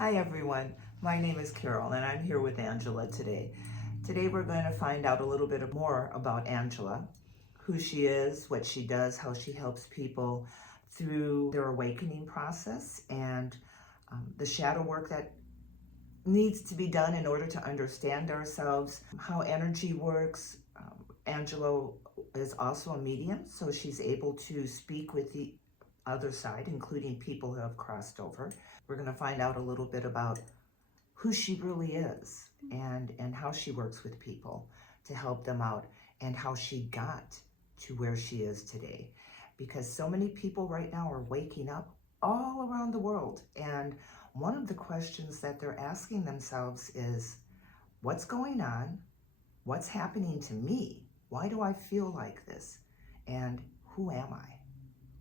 Hi everyone, my name is Carol and I'm here with Angela today. Today we're going to find out a little bit more about Angela, who she is, what she does, how she helps people through their awakening process, and the shadow work that needs to be done in order to understand ourselves, how energy works. Angela is also a medium, so she's able to speak with the other side, including people who have crossed over. We're going to find out a little bit about who she really is and how she works with people to help them out and how she got to where she is today. Because so many people right now are waking up all around the world, and one of the questions that they're asking themselves is, what's going on? What's happening to me? Why do I feel like this? And who am I?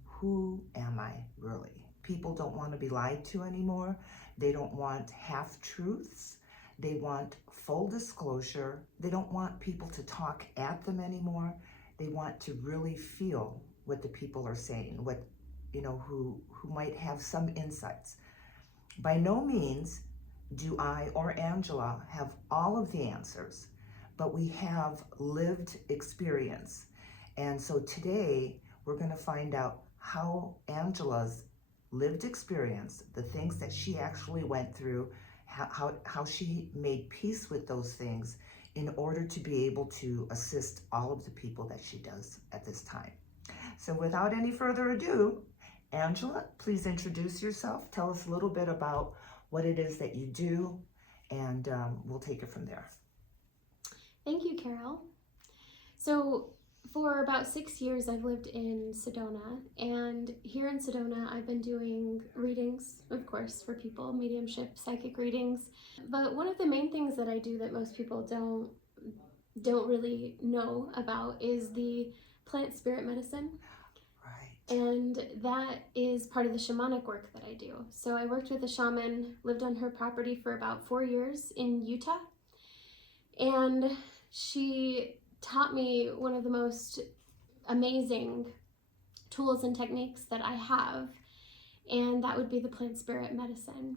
Who am I really? People don't want to be lied to anymore. They don't want half-truths. They want full disclosure. They don't want people to talk at them anymore. They want to really feel what the people are saying, what, who might have some insights. By no means do I or Angela have all of the answers, but we have lived experience. And so today we're going to find out how Angela's lived experience, the things that she actually went through, how she made peace with those things in order to be able to assist all of the people that she does at this time. So without any further ado, Angela, please introduce yourself. Tell us a little bit about what it is that you do, and we'll take it from there. Thank you, Carol. So for about 6 years, I've lived in Sedona, and here in Sedona, I've been doing readings, of course, for people, mediumship, psychic readings. But one of the main things that I do that most people don't really know about is the plant spirit medicine. Right. And that is part of the shamanic work that I do. So I worked with a shaman, lived on her property for about 4 years in Utah, and she taught me one of the most amazing tools and techniques that I have, and that would be the plant spirit medicine.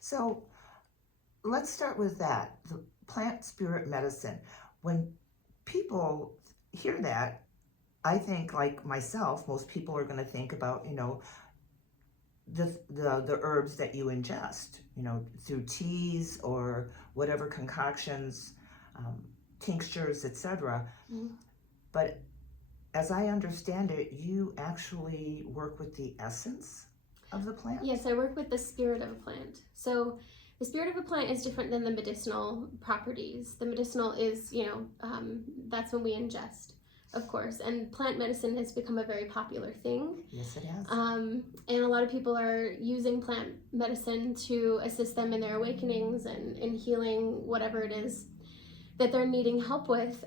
So let's start with that, the plant spirit medicine. When people hear that, I think, like myself, most people are going to think about, the herbs that you ingest, through teas or whatever concoctions, tinctures, etc. Mm-hmm. But as I understand it, you actually work with the essence of the plant? Yes, I work with the spirit of a plant. So the spirit of a plant is different than the medicinal properties. The medicinal is, that's when we ingest, of course. And plant medicine has become a very popular thing. Yes, it has. And a lot of people are using plant medicine to assist them in their awakenings and in healing whatever it is that they're needing help with.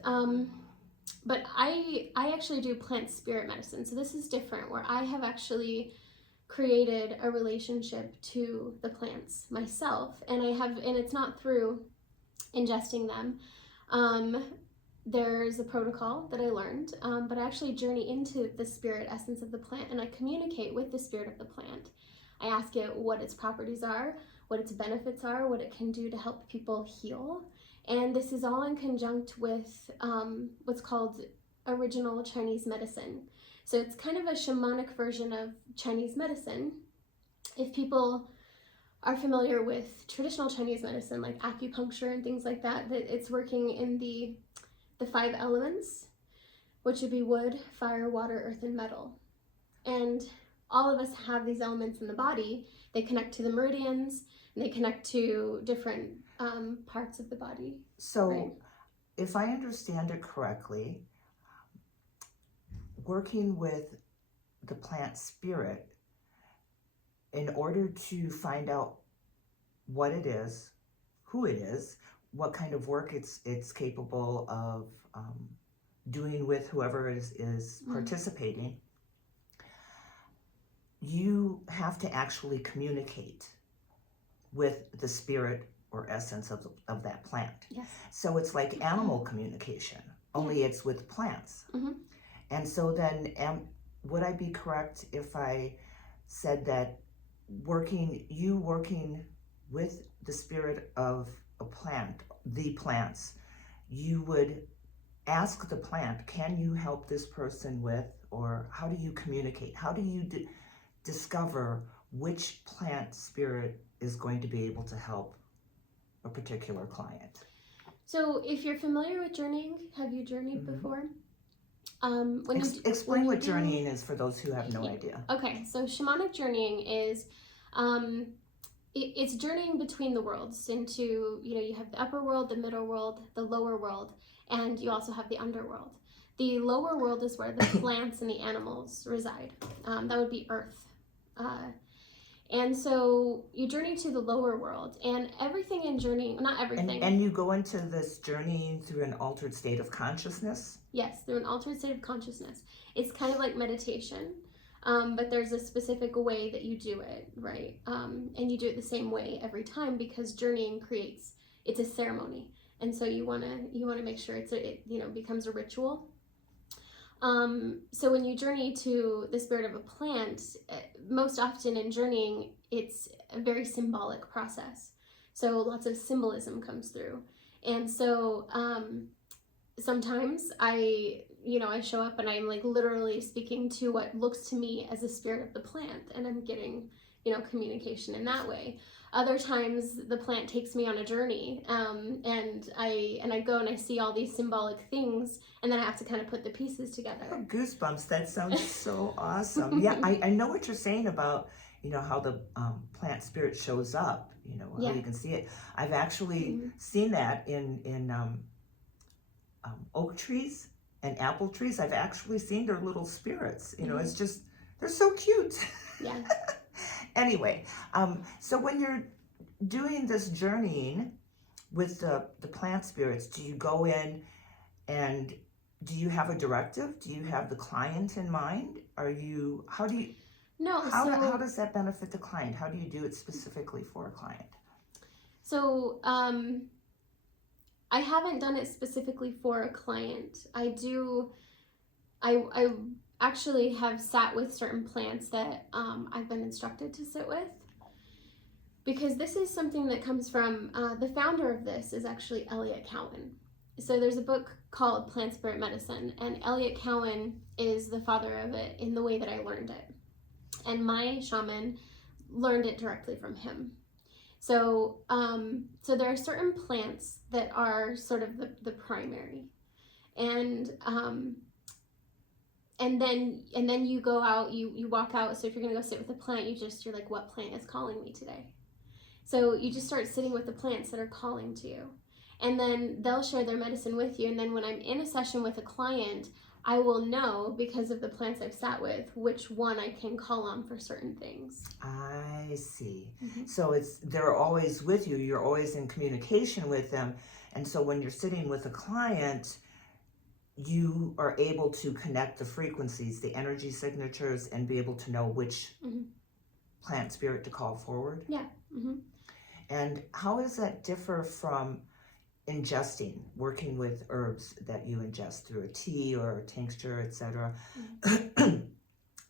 But I actually do plant spirit medicine. So this is different, where I have actually created a relationship to the plants myself, and it's not through ingesting them. There's a protocol that I learned, but I actually journey into the spirit essence of the plant, and I communicate with the spirit of the plant. I ask it what its properties are, what its benefits are, what it can do to help people heal. And this is all in conjunct with what's called original Chinese medicine. So it's kind of a shamanic version of Chinese medicine. If people are familiar with traditional Chinese medicine, like acupuncture and things like that, it's working in the 5 elements, which would be wood, fire, water, earth, and metal. And all of us have these elements in the body. They connect to the meridians, and they connect to different parts of the body. So, right? If I understand it correctly, working with the plant spirit, in order to find out what it is, who it is, what kind of work it's capable of doing with whoever is participating, you have to actually communicate with the spirit or essence of that plant. Yes. So it's like animal communication, only it's with plants. Mm-hmm. And so then, would I be correct if I said that working with the spirit of a plant, the plants, you would ask the plant, can you help this person with, or how do you communicate? How do you discover which plant spirit is going to be able to help a particular client? So if you're familiar with journeying, have you journeyed before? Explain what journeying is for those who have no idea. Okay, so shamanic journeying is it's journeying between the worlds into, you have the upper world, the middle world, the lower world, and you also have the underworld. The lower world is where the plants and the animals reside. That would be Earth. And so you journey to the lower world, and everything in journeying, not everything. And you go into this journeying through an altered state of consciousness? Yes, through an altered state of consciousness. It's kind of like meditation, but there's a specific way that you do it, right? And you do it the same way every time, because journeying it's a ceremony. And so you want to make sure it becomes a ritual. So when you journey to the spirit of a plant, most often in journeying, it's a very symbolic process. So lots of symbolism comes through. And so sometimes I show up and I'm like literally speaking to what looks to me as a spirit of the plant, and I'm getting, communication in that way. Other times the plant takes me on a journey, and I go and I see all these symbolic things, and then I have to kind of put the pieces together. Oh, goosebumps. That sounds so awesome. Yeah, I know what you're saying about, how the plant spirit shows up, how you can see it. I've actually seen that in oak trees and apple trees. I've actually seen their little spirits. It's just, they're so cute. Yeah. Anyway, so when you're doing this journeying with the plant spirits, do you go in and do you have a directive? Do you have the client in mind? How does that benefit the client? How do you do it specifically for a client? So, I haven't done it specifically for a client. I actually have sat with certain plants that I've been instructed to sit with, because this is something that comes from, the founder of this is actually Elliott Cowan. So there's a book called Plant Spirit Medicine, and Elliott Cowan is the father of it in the way that I learned it. And my shaman learned it directly from him. So there are certain plants that are sort of the primary, and then you go out, you walk out. So if you're gonna go sit with a plant, you're like, what plant is calling me today? So you just start sitting with the plants that are calling to you, and then they'll share their medicine with you. And then when I'm in a session with a client, I will know, because of the plants I've sat with, which one I can call on for certain things. I see. So they're always with you. You're always in communication with them. And so when you're sitting with a client, you are able to connect the frequencies, the energy signatures, and be able to know which plant spirit to call forward. Yeah. And how does that differ from ingesting, working with herbs that you ingest through a tea or a tincture, etc.?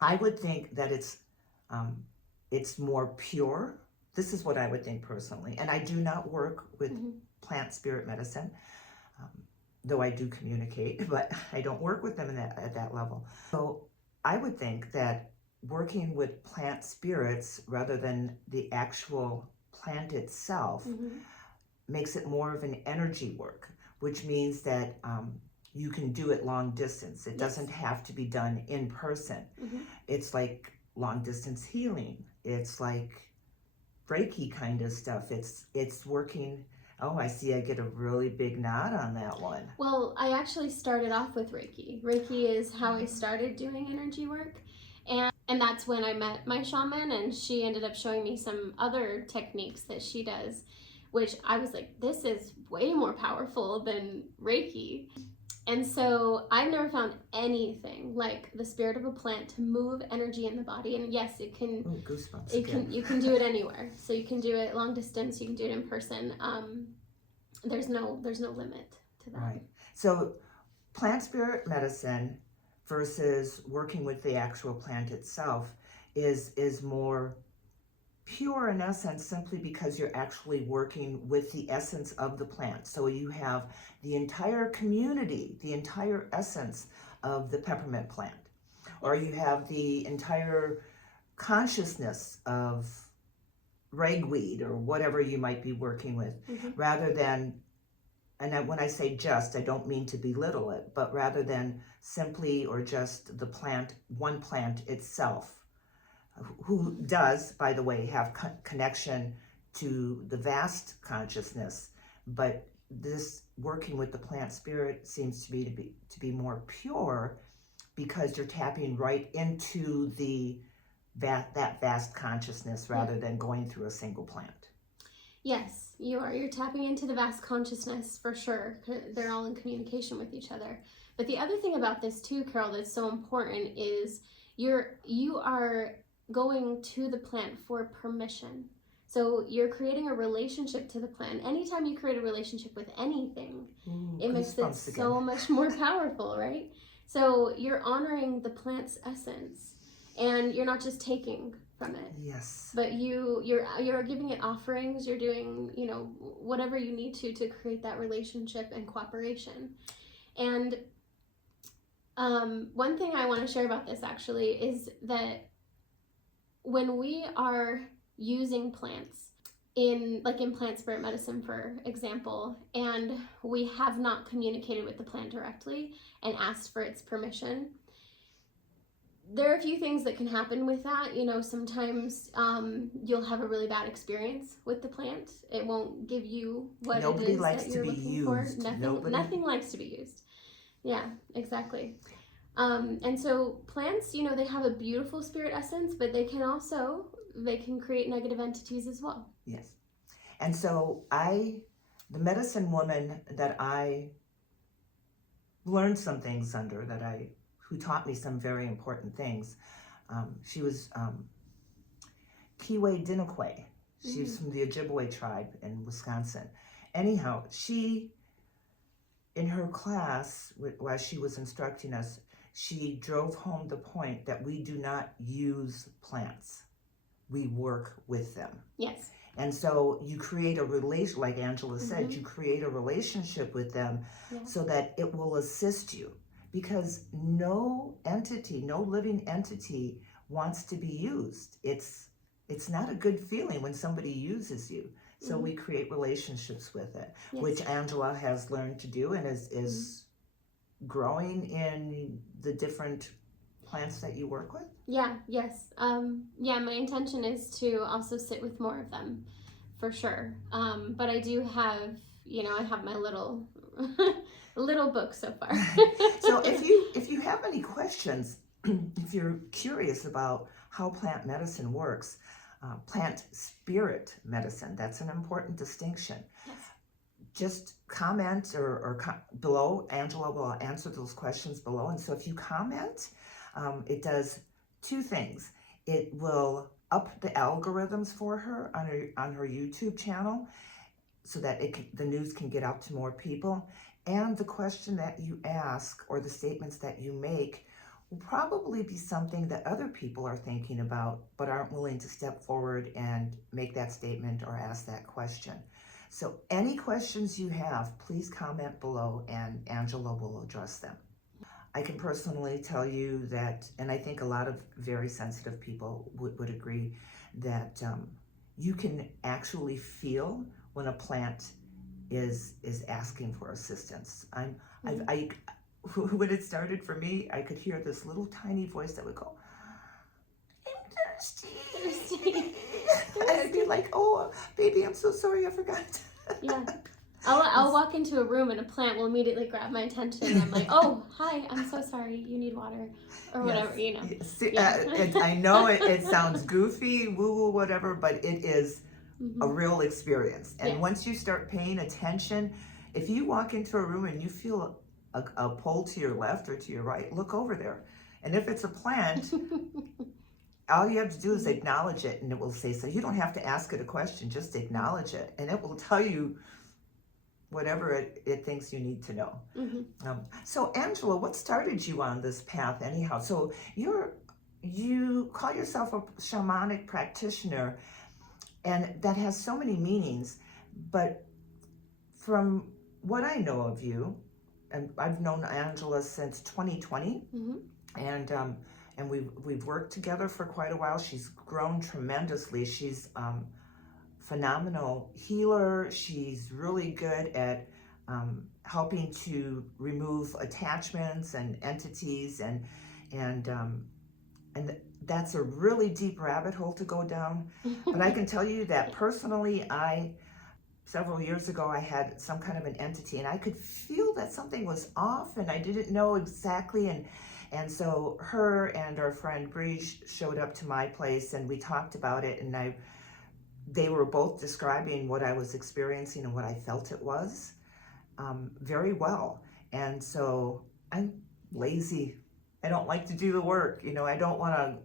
I would think that it's more pure. This is what I would think personally. And I do not work with plant spirit medicine, though I do communicate, but I don't work with them at that level. So I would think that working with plant spirits rather than the actual plant itself makes it more of an energy work, which means that you can do it long distance. It doesn't have to be done in person. It's like long distance healing. It's like Reiki kind of stuff. It's working. Oh, I see. I get a really big nod on that one. Well, I actually started off with Reiki. Reiki is how I started doing energy work. And that's when I met my shaman, and she ended up showing me some other techniques that she does, which I was like, this is way more powerful than Reiki. And so I've never found anything like the spirit of a plant to move energy in the body. And yes, it can. Ooh, goosebumps. You can do it anywhere. So you can do it long distance. You can do it in person. There's no limit to that. Right. So plant spirit medicine versus working with the actual plant itself is more pure in essence simply because you're actually working with the essence of the plant. So you have the entire community, the entire essence of the peppermint plant, or you have the entire consciousness of ragweed or whatever you might be working with, rather than, and when I say just, I don't mean to belittle it, but rather than simply or just the plant, one plant itself, who does, by the way, have connection to the vast consciousness, but this working with the plant spirit seems to me to be more pure, because you're tapping right into that vast consciousness rather than going through a single plant. Yes, you are. You're tapping into the vast consciousness for sure. They're all in communication with each other. But the other thing about this too, Carol, that's so important is you are going to the plant for permission. So you're creating a relationship to the plant. Anytime you create a relationship with anything, it makes it so much more powerful, right? So you're honoring the plant's essence, and you're not just taking from it. Yes. But you're giving it offerings. You're doing, whatever you need to create that relationship and cooperation. And one thing I want to share about this actually is that when we are using plants in plant spirit medicine, for example, and we have not communicated with the plant directly and asked for its permission, there are a few things that can happen with that. Sometimes you'll have a really bad experience with the plant. It won't give you what it is that you're looking for. Nothing likes to be used. Yeah, exactly. And so plants, they have a beautiful spirit essence, but they can create negative entities as well. Yes. And so the medicine woman that I learned some things under, who taught me some very important things, she was Kiwe Dinakwe. She's from the Ojibwe tribe in Wisconsin. Anyhow, she, in her class, while she was instructing us, she drove home the point that we do not use plants. We work with them. Yes. And so you create a relation, like Angela said, you create a relationship with them so that it will assist you. Because no living entity wants to be used. It's not a good feeling when somebody uses you. So we create relationships with it, which Angela has learned to do and is growing in the different plants that you work with. Yes. My intention is to also sit with more of them, for sure. But I do have, I have my little little book so far. So if you have any questions, if you're curious about how plant medicine works, plant spirit medicine, that's an important distinction. Yes. Just comment or below. Angela will answer those questions below. And so if you comment, it does two things. It will up the algorithms for her on her YouTube channel, so that the news can get out to more people. And the question that you ask or the statements that you make will probably be something that other people are thinking about but aren't willing to step forward and make that statement or ask that question. So any questions you have, please comment below and Angela will address them. I can personally tell you that, and I think a lot of very sensitive people would agree, that you can actually feel when a plant is asking for assistance. When it started for me, I could hear this little tiny voice that would go, "I'm thirsty." And I'd be like, "Oh, baby, I'm so sorry, I forgot." Yeah. I'll walk into a room and a plant will immediately grab my attention. I'm like, "Oh, hi, I'm so sorry, you need water," or whatever, I know it sounds goofy, woo-woo, whatever, but it is a real experience. And once you start paying attention, if you walk into a room and you feel a pull to your left or to your right, look over there. And if it's a plant, all you have to do is acknowledge it and it will say so. You don't have to ask it a question, just acknowledge it and it will tell you whatever it thinks you need to know. So Angela, what started you on this path anyhow? So you call yourself a shamanic practitioner. And that has so many meanings. But from what I know of you, and I've known Angela since 2020, and we've worked together for quite a while. She's grown tremendously. She's phenomenal healer. She's really good at helping to remove attachments and entities, and that's a really deep rabbit hole to go down. But I can tell you that personally, several years ago, I had some kind of an entity, and I could feel that something was off, and I didn't know exactly. And so her and our friend Brige showed up to my place, and we talked about it, and they were both describing what I was experiencing and what I felt it was very well. And so I'm lazy. I don't like to do the work. I don't want to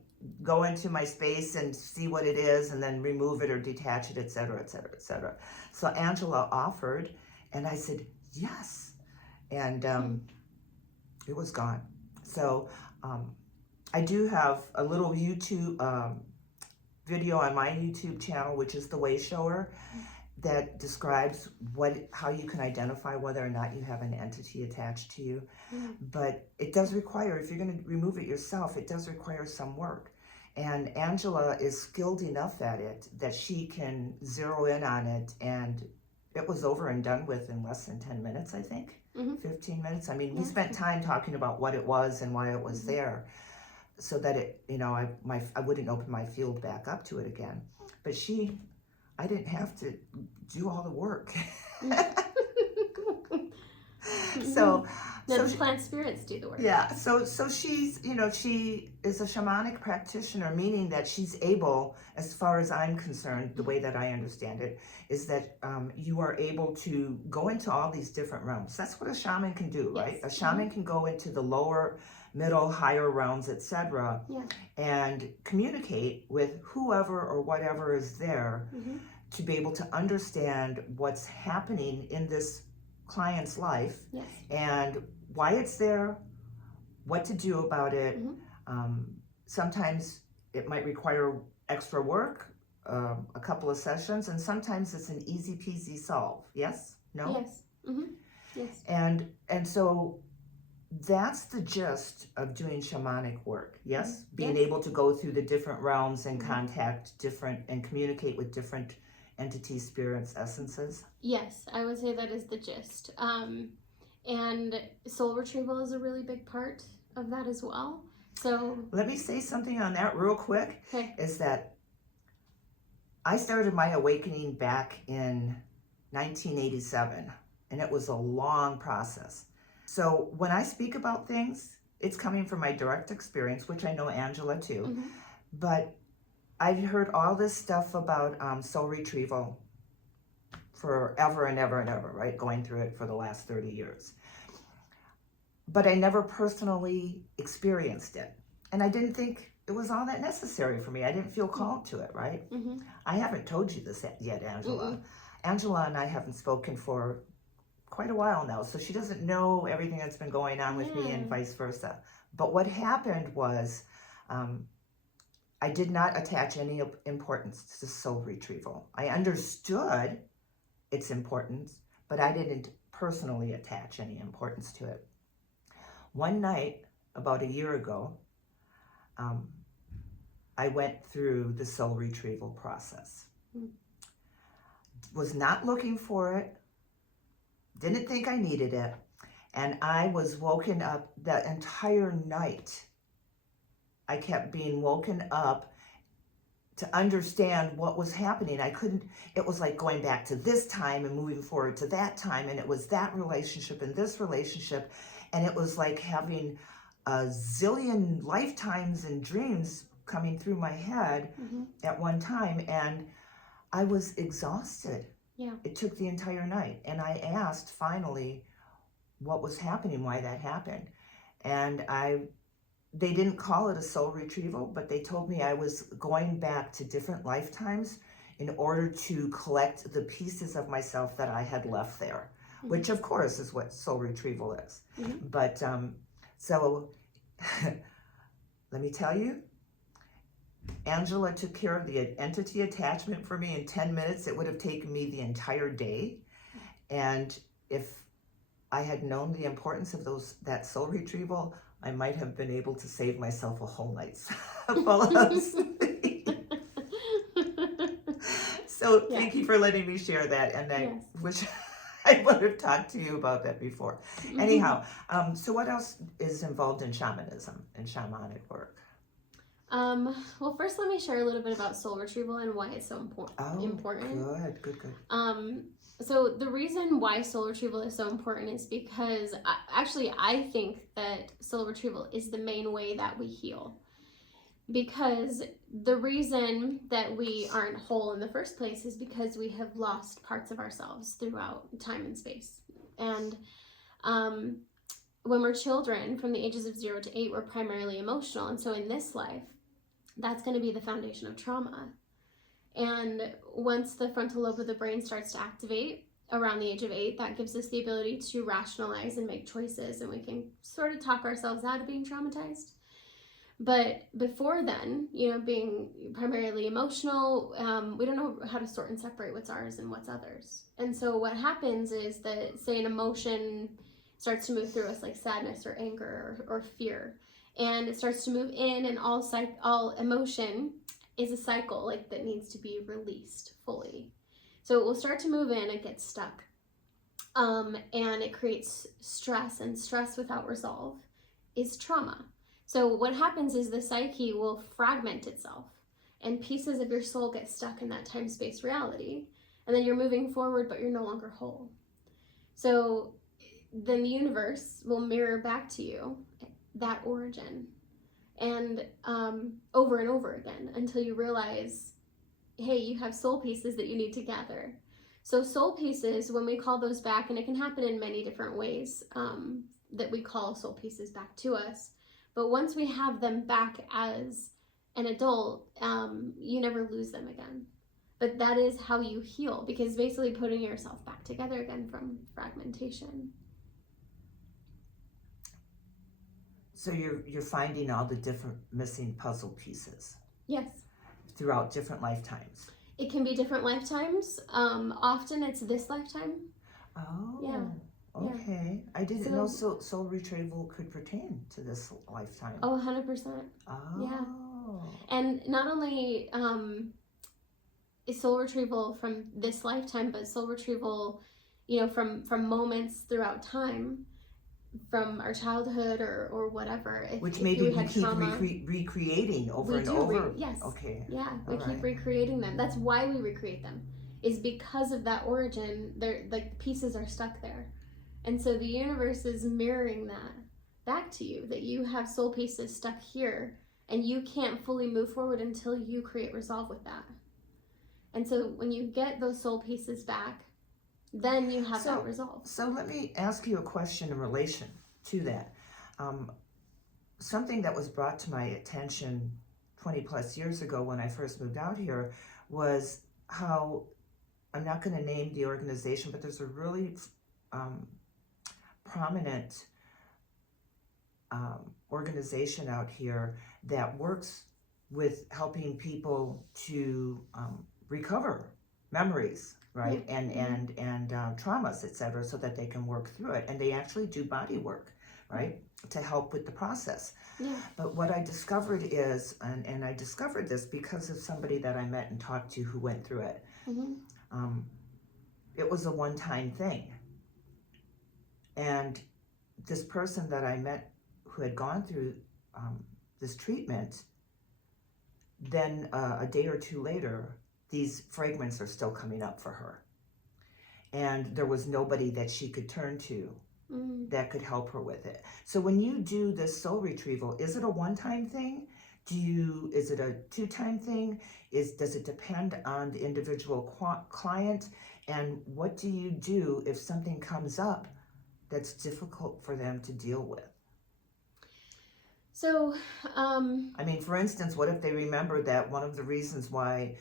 go into my space and see what it is and then remove it or detach it, et cetera, et cetera, et cetera. So Angela offered, and I said, yes. And it was gone. So I do have a little YouTube video on my YouTube channel, which is The Way Shower, that describes how you can identify whether or not you have an entity attached to you. But it does require, if you're going to remove it yourself, it does require some work. And Angela is skilled enough at it that she can zero in on it, and it was over and done with in less than 10 minutes, I think. 15 minutes. I mean, we spent time talking about what it was and why it was there, so that I wouldn't open my field back up to it again. But I didn't have to do all the work. So the plant spirits do the work. Yeah. So she's, she is a shamanic practitioner, meaning that she's able, as far as I'm concerned, the way that I understand it, is that you are able to go into all these different realms. That's what a shaman can do, right? A shaman can go into the lower, middle, higher realms, etc., and communicate with whoever or whatever is there to be able to understand what's happening in this client's life and why it's there, what to do about it. Sometimes it might require extra work, a couple of sessions, and sometimes it's an easy peasy solve. Yes? No? Yes. Yes. And so that's the gist of doing shamanic work. Yes? Being able to go through the different realms and contact different and communicate with different entities, spirits, essences. Yes, I would say that is the gist. And soul retrieval is a really big part of that as well. So let me say something on that real quick. Okay. Is that I started my awakening back in 1987, and it was a long process. So when I speak about things, it's coming from my direct experience, which I know Angela too. But I've heard all this stuff about soul retrieval forever and ever and ever, right? Going through it for the last 30 years. But I never personally experienced it. And I didn't think it was all that necessary for me. I didn't feel called to it, right? I haven't told you this yet, Angela. Angela and I haven't spoken for quite a while now, so she doesn't know everything that's been going on with me and vice versa. But what happened was, I did not attach any importance to soul retrieval. I understood its importance, but I didn't personally attach any importance to it. One night, about a year ago, I went through the soul retrieval process. Was not looking for it, didn't think I needed it, and I was woken up that entire night. I kept being woken up to understand what was happening. It was like going back to this time and moving forward to that time, and it was that relationship and this relationship, and it was like having a zillion lifetimes and dreams coming through my head at one time, and I was exhausted. It took the entire night, and I asked finally what was happening, why that happened, and they didn't call it a soul retrieval, but they told me I was going back to different lifetimes in order to collect the pieces of myself that I had left there, which of course is what soul retrieval is. But so let me tell you, Angela took care of the entity attachment for me in 10 minutes. It would have taken me the entire day. And if I had known the importance of that soul retrieval, I might have been able to save myself a whole night's full of sleep. So thank you for letting me share that. And I wish I would have talked to you about that before. Anyhow, so what else is involved in shamanism and shamanic work? Well, first let me share a little bit about soul retrieval and why it's so important. Good. So the reason why soul retrieval is so important is because I think that soul retrieval is the main way that we heal. Because the reason that we aren't whole in the first place is because we have lost parts of ourselves throughout time and space. And when we're children, from the ages of 0 to 8, we're primarily emotional. And so in this life, that's going to be the foundation of trauma. And once the frontal lobe of the brain starts to activate around the age of 8, that gives us the ability to rationalize and make choices, and we can sort of talk ourselves out of being traumatized. But before then, being primarily emotional, we don't know how to sort and separate what's ours and what's others. And so what happens is that, say, an emotion starts to move through us, like sadness or anger or fear, and it starts to move in, and all emotion is a cycle that needs to be released fully. So it will start to move in, it gets stuck, and it creates stress, and stress without resolve is trauma. So what happens is the psyche will fragment itself, and pieces of your soul get stuck in that time-space reality, and then you're moving forward, but you're no longer whole. So then the universe will mirror back to you that origin, and over and over again, until you realize, hey, you have soul pieces that you need to gather. So soul pieces, when we call those back, and it can happen in many different ways, that we call soul pieces back to us, but once we have them back as an adult, you never lose them again. But that is how you heal, because basically putting yourself back together again from fragmentation. So you're finding all the different missing puzzle pieces. Yes. Throughout different lifetimes. It can be different lifetimes. Often it's this lifetime. Oh. Yeah. Okay. I didn't know soul retrieval could pertain to this lifetime. Oh, 100%. Oh. Yeah. And not only is soul retrieval from this lifetime, but soul retrieval, from moments throughout time, from our childhood or whatever. Which maybe we keep recreating over and over. Yes. Okay. Yeah, we keep recreating them. That's why we recreate them, is because of that origin. The pieces are stuck there. And so the universe is mirroring that back to you, that you have soul pieces stuck here, and you can't fully move forward until you create resolve with that. And so when you get those soul pieces back, then you have that resolve. So let me ask you a question in relation to that. Something that was brought to my attention 20 plus years ago when I first moved out here was how, I'm not going to name the organization, but there's a really prominent organization out here that works with helping people to recover memories, right? And traumas, etc., so that they can work through it. And they actually do body work, right, to help with the process. Yeah. But what I discovered is, and I discovered this because of somebody that I met and talked to who went through it. It was a one-time thing. And this person that I met who had gone through this treatment, then a day or two later, these fragments are still coming up for her. And there was nobody that she could turn to that could help her with it. So when you do this soul retrieval, is it a one-time thing? Is it a two-time thing? Does it depend on the individual client? And what do you do if something comes up that's difficult for them to deal with? So, I mean, for instance, what if they remember that one of the reasons why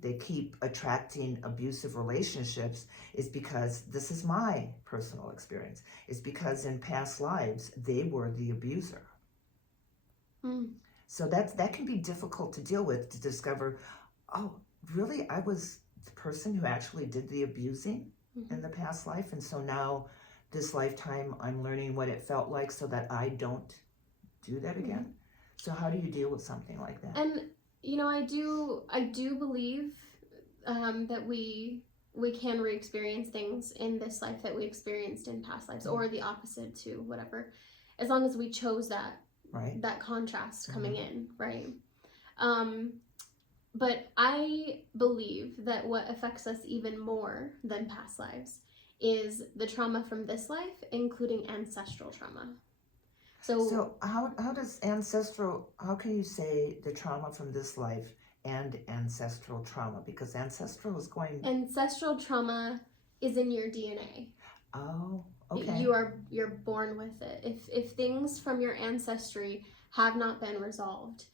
they keep attracting abusive relationships is because, this is my personal experience, is because in past lives, they were the abuser. So that can be difficult to deal with, to discover, oh, really, I was the person who actually did the abusing in the past life, and so now this lifetime I'm learning what it felt like so that I don't do that again. So how do you deal with something like that? And I do believe that we can re-experience things in this life that we experienced in past lives, or the opposite too, whatever, as long as we chose that contrast coming in, right? But I believe that what affects us even more than past lives is the trauma from this life, including ancestral trauma. So how does how can you say the trauma from this life and ancestral trauma? Because ancestral trauma is in your DNA. Oh, okay. You're born with it. If things from your ancestry have not been resolved,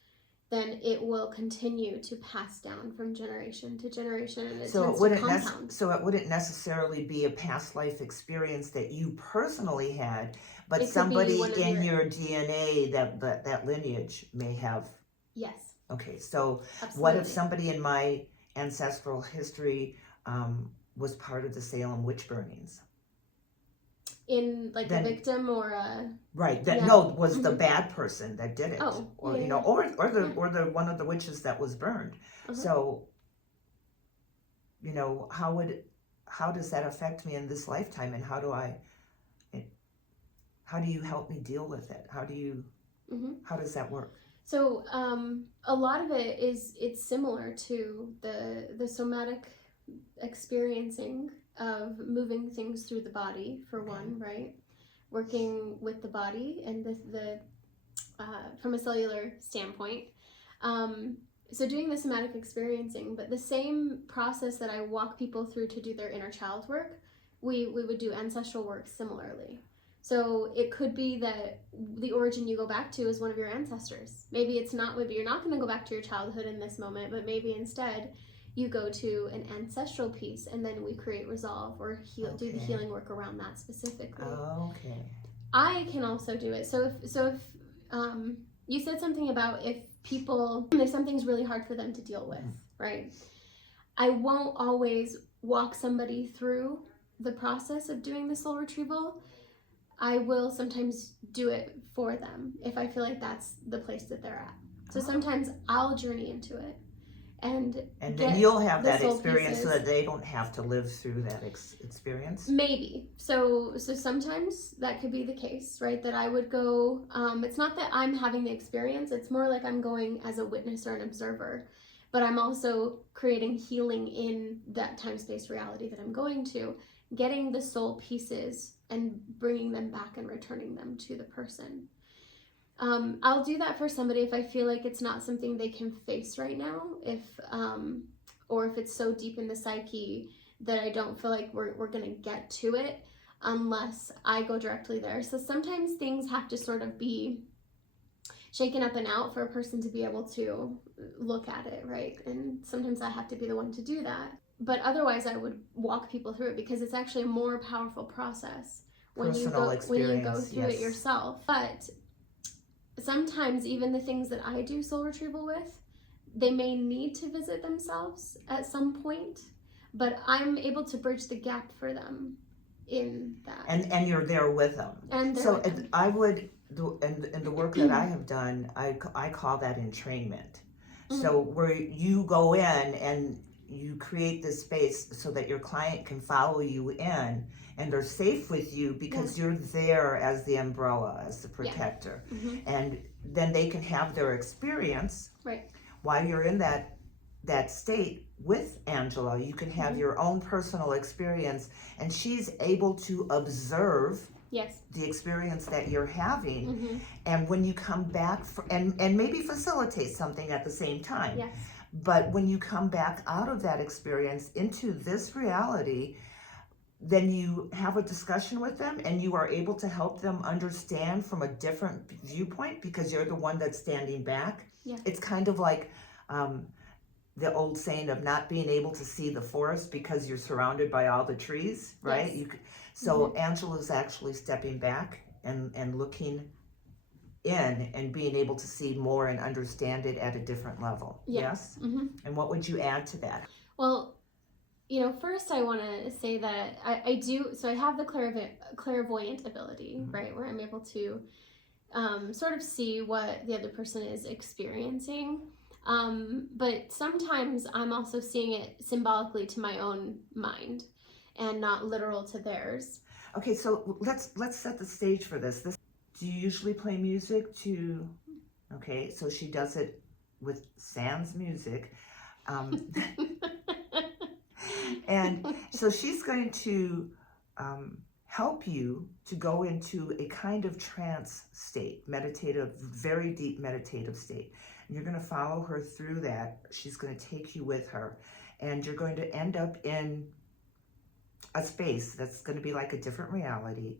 then it will continue to pass down from generation to generation, and it tends to compound. So it wouldn't necessarily be a past life experience that you personally had, but somebody in your DNA that lineage may have. Yes. Okay, so absolutely. What if somebody in my ancestral history was part of the Salem witch burnings? In a victim or a was the bad person that did it, or the one of the witches that was burned. So how does that affect me in this lifetime, and how do you help me deal with it? How does that work? So a lot of it's similar to the somatic experiencing of moving things through the body, for one, right? Working with the body and the from a cellular standpoint. So doing the somatic experiencing, but the same process that I walk people through to do their inner child work, we would do ancestral work similarly. So it could be that the origin you go back to is one of your ancestors. Maybe you're not going to go back to your childhood in this moment, but maybe instead you go to an ancestral piece, and then we create resolve or do the healing work around that specifically. Okay. I can also do it. So if you said something about if something's really hard for them to deal with, right? I won't always walk somebody through the process of doing the soul retrieval. I will sometimes do it for them if I feel like that's the place that they're at. So sometimes I'll journey into it. And then you'll have that experience so that they don't have to live through that experience? Maybe. So sometimes that could be the case, right? That I would go, it's not that I'm having the experience, it's more like I'm going as a witness or an observer, but I'm also creating healing in that time-space reality that I'm going to, getting the soul pieces and bringing them back and returning them to the person. I'll do that for somebody if I feel like it's not something they can face right now, or if it's so deep in the psyche that I don't feel like we're gonna get to it unless I go directly there. So sometimes things have to sort of be shaken up and out for a person to be able to look at it, right? And sometimes I have to be the one to do that. But otherwise I would walk people through it, because it's actually a more powerful process when you go through it yourself. But sometimes even the things that I do soul retrieval with, they may need to visit themselves at some point, but I'm able to bridge the gap for them in that. And you're there with them. I would, in the work that I have done, I call that entrainment. So where you go in and you create this space so that your client can follow you in, and they're safe with you because you're there as the umbrella, as the protector. And then they can have their experience while you're in that state with Angela. You can have your own personal experience, and she's able to observe the experience that you're having. And when you come back and maybe facilitate something at the same time. But when you come back out of that experience into this reality, then you have a discussion with them, and you are able to help them understand from a different viewpoint because you're the one that's standing back. It's kind of like the old saying of not being able to see the forest because you're surrounded by all the trees, right? So Angela's actually stepping back and looking in and being able to see more and understand it at a different level. Yes? And what would you add to that? Well, first I want to say that I do, so I have the clairvoyant ability, right, where I'm able to sort of see what the other person is experiencing. But sometimes I'm also seeing it symbolically to my own mind and not literal to theirs. Okay, so let's set the stage for this. Do you usually play music to, okay, so she does it with sans music. And so she's going to help you to go into a kind of trance state, meditative, very deep meditative state. And you're going to follow her through that. She's going to take you with her. And you're going to end up in a space that's going to be like a different reality.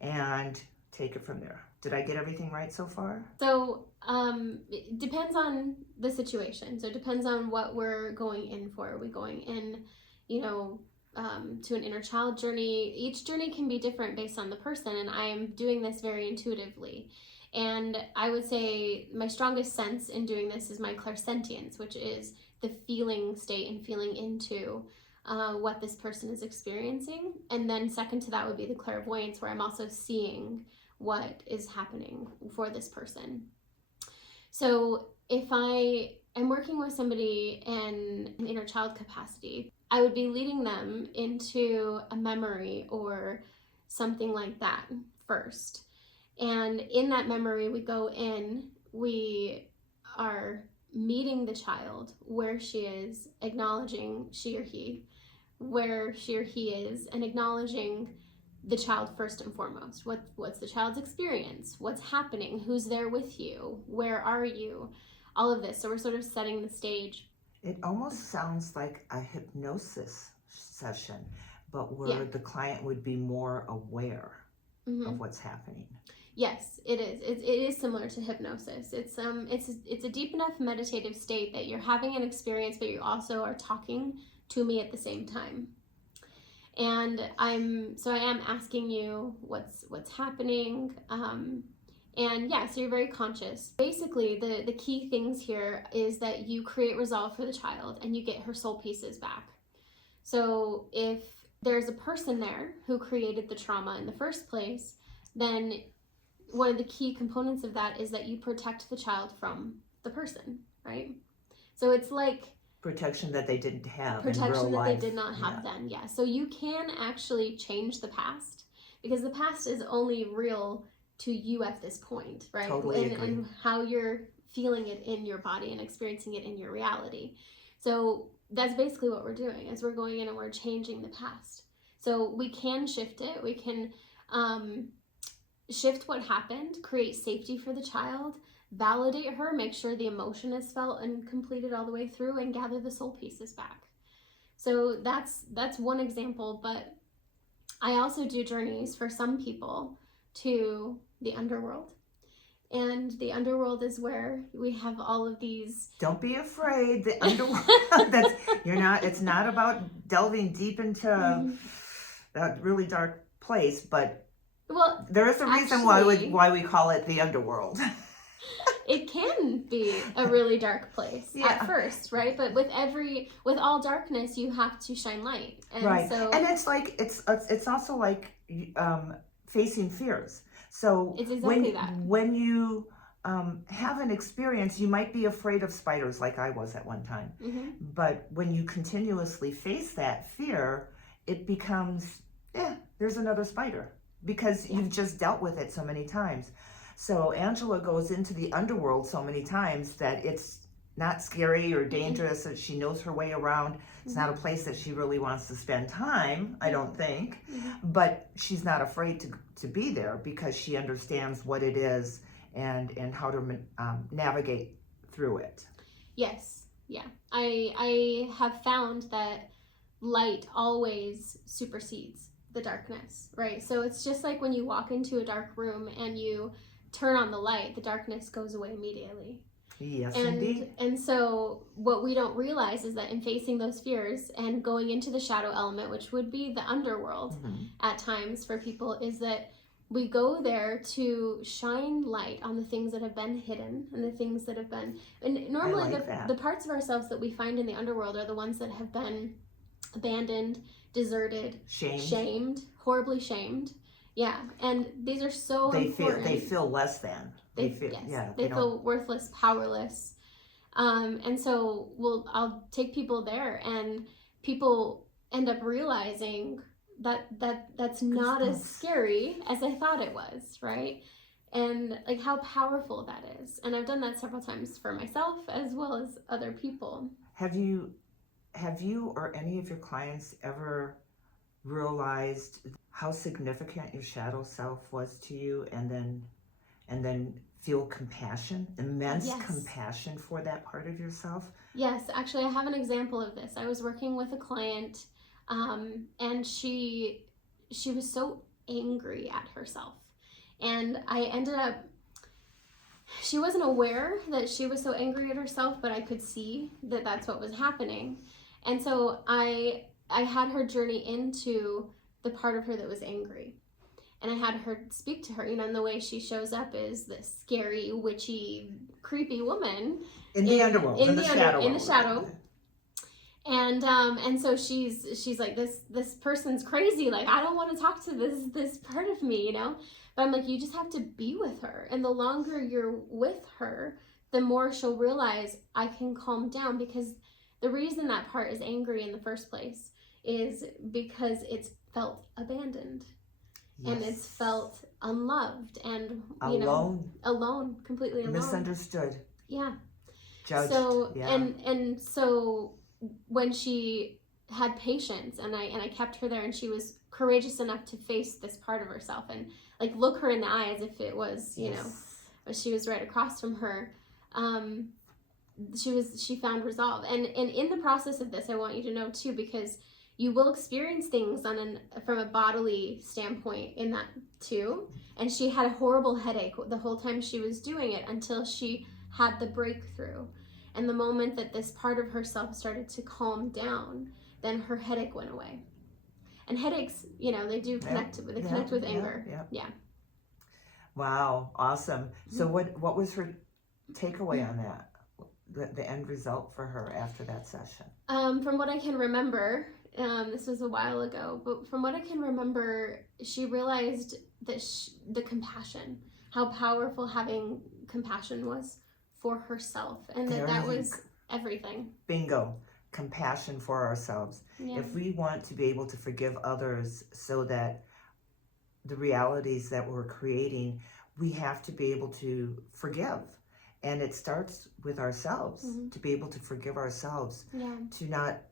And take it from there. Did I get everything right so far? So it depends on the situation. So it depends on what we're going in for. Are we going in, to an inner child journey? Each journey can be different based on the person, and I am doing this very intuitively. And I would say my strongest sense in doing this is my clairsentience, which is the feeling state and feeling into what this person is experiencing. And then second to that would be the clairvoyance, where I'm also seeing what is happening for this person. So if I am working with somebody in an inner child capacity, I would be leading them into a memory or something like that first. And in that memory, we go in, we are meeting the child where she is, acknowledging she or he, where she or he is, and acknowledging the child first and foremost. What's the child's experience? What's happening? Who's there with you? Where are you? All of this. So we're sort of setting the stage. It almost sounds like a hypnosis session, but where the client would be more aware of what's happening. Yes, it is. It is similar to hypnosis. It's a deep enough meditative state that you're having an experience, but you also are talking to me at the same time. And I am asking you what's happening. And yeah, so you're very conscious. Basically, the key things here is that you create resolve for the child and you get her soul pieces back. So if there's a person there who created the trauma in the first place, then one of the key components of that is that you protect the child from the person, right? So it's like protection that they didn't have. Protection that they did not have then, yeah. So you can actually change the past, because the past is only real to you at this point, right? Totally agree. And how you're feeling it in your body and experiencing it in your reality. So that's basically what we're doing, is we're going in and we're changing the past. So we can shift it. We can shift what happened, create safety for the child, validate her, make sure the emotion is felt and completed all the way through, and gather the soul pieces back. So that's one example, but I also do journeys for some people to the underworld. And the underworld is where we have all of these. Don't be afraid. The underworld. It's not about delving deep into that really dark place, but there is a reason why we call it the underworld. It can be a really dark place at first, right? But with all darkness, you have to shine light. And right. And it's like it's also like facing fears. So it's exactly when you have an experience, you might be afraid of spiders, like I was at one time. But when you continuously face that fear, it becomes, there's another spider, because you've just dealt with it so many times. So Angela goes into the underworld so many times that it's not scary or dangerous, that she knows her way around. It's not a place that she really wants to spend time, I don't think, but she's not afraid to be there, because she understands what it is and how to navigate through it. Yes, yeah. I have found that light always supersedes the darkness, right? So it's just like when you walk into a dark room and you turn on the light, the darkness goes away immediately. Yes, indeed. And so what we don't realize is that in facing those fears and going into the shadow element, which would be the underworld at times for people, is that we go there to shine light on the things that have been hidden and the things that have been, and normally the parts of ourselves that we find in the underworld are the ones that have been abandoned, deserted, shamed, horribly shamed. Yeah, and these are so important. They feel less than. They feel worthless, powerless. And so I'll take people there, and people end up realizing that's not as scary as I thought it was, right? And like how powerful that is. And I've done that several times for myself as well as other people. Have you or any of your clients ever realized how significant your shadow self was to you, and then feel compassion, immense compassion for that part of yourself? Yes, actually I have an example of this. I was working with a client, and she was so angry at herself, and I ended up, she wasn't aware that she was so angry at herself, but I could see that that's what was happening. And so I had her journey into the part of her that was angry. And I had her speak to her, and the way she shows up is this scary, witchy, creepy woman. In the underworld, in the shadow. And so she's like, this person's crazy. Like, I don't want to talk to this part of me, But I'm like, you just have to be with her. And the longer you're with her, the more she'll realize I can calm down, because the reason that part is angry in the first place is because it's felt abandoned. Yes. And it's felt unloved and alone, completely alone, misunderstood. Yeah. Judged. So and so when she had patience, and I kept her there, and she was courageous enough to face this part of herself and like look her in the eye as if it was she was right across from her. She found resolve, and in the process of this, I want you to know too, because you will experience things from a bodily standpoint in that too. And she had a horrible headache the whole time she was doing it, until she had the breakthrough. And the moment that this part of herself started to calm down, then her headache went away. And headaches, they do connect. They connect with anger. Yeah. Wow, awesome. So what was her takeaway on that? The end result for her after that session? From what I can remember, this was a while ago, but from what I can remember, she realized that the compassion, how powerful having compassion was for herself, and that was everything. Bingo. Compassion for ourselves. Yeah. If we want to be able to forgive others so that the realities that we're creating, we have to be able to forgive. And it starts with ourselves, to be able to forgive ourselves, to not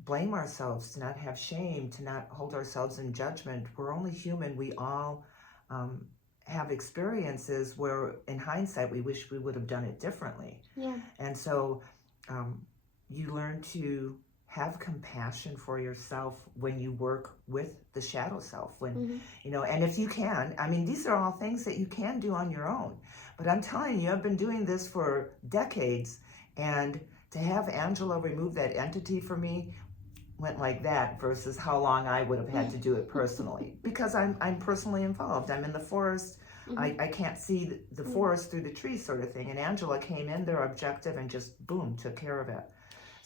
blame ourselves, to not have shame, to not hold ourselves in judgment. We're only human. We all have experiences where, in hindsight, we wish we would have done it differently. Yeah. And so you learn to have compassion for yourself when you work with the shadow self, when and if you can, these are all things that you can do on your own. But I'm telling you, I've been doing this for decades, and to have Angela remove that entity for me went like that versus how long I would have had to do it personally, because I'm personally involved. I'm in the forest. I can't see the forest through the trees, sort of thing. And Angela came in there objective and just boom, took care of it.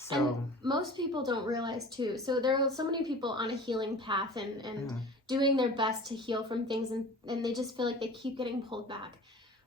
So, and most people don't realize too. So there are so many people on a healing path and doing their best to heal from things, and they just feel like they keep getting pulled back.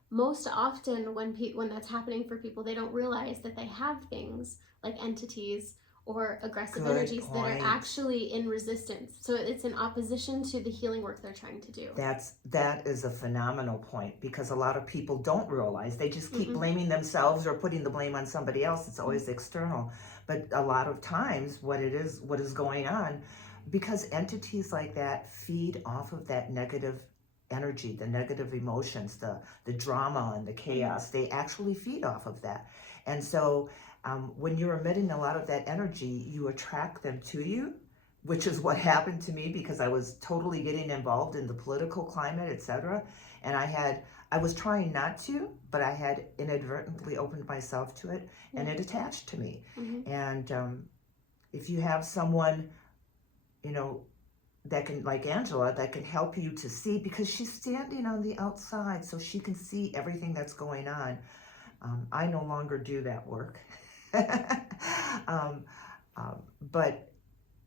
Most often when that's happening for people, they don't realize that they have things like entities or aggressive energies that are actually in resistance. So it's in opposition to the healing work they're trying to do. That is a phenomenal point, because a lot of people don't realize. They just keep blaming themselves or putting the blame on somebody else. It's always external. But a lot of times what is going on, because entities like that feed off of that negative energy, the negative emotions, the drama and the chaos, they actually feed off of that. And so when you're emitting a lot of that energy, you attract them to you, which is what happened to me, because I was totally getting involved in the political climate, etc. And I was trying not to, but I had inadvertently opened myself to it, and it attached to me. And if you have someone, that can, like Angela, that can help you to see, because she's standing on the outside so she can see everything that's going on. I no longer do that work. um, but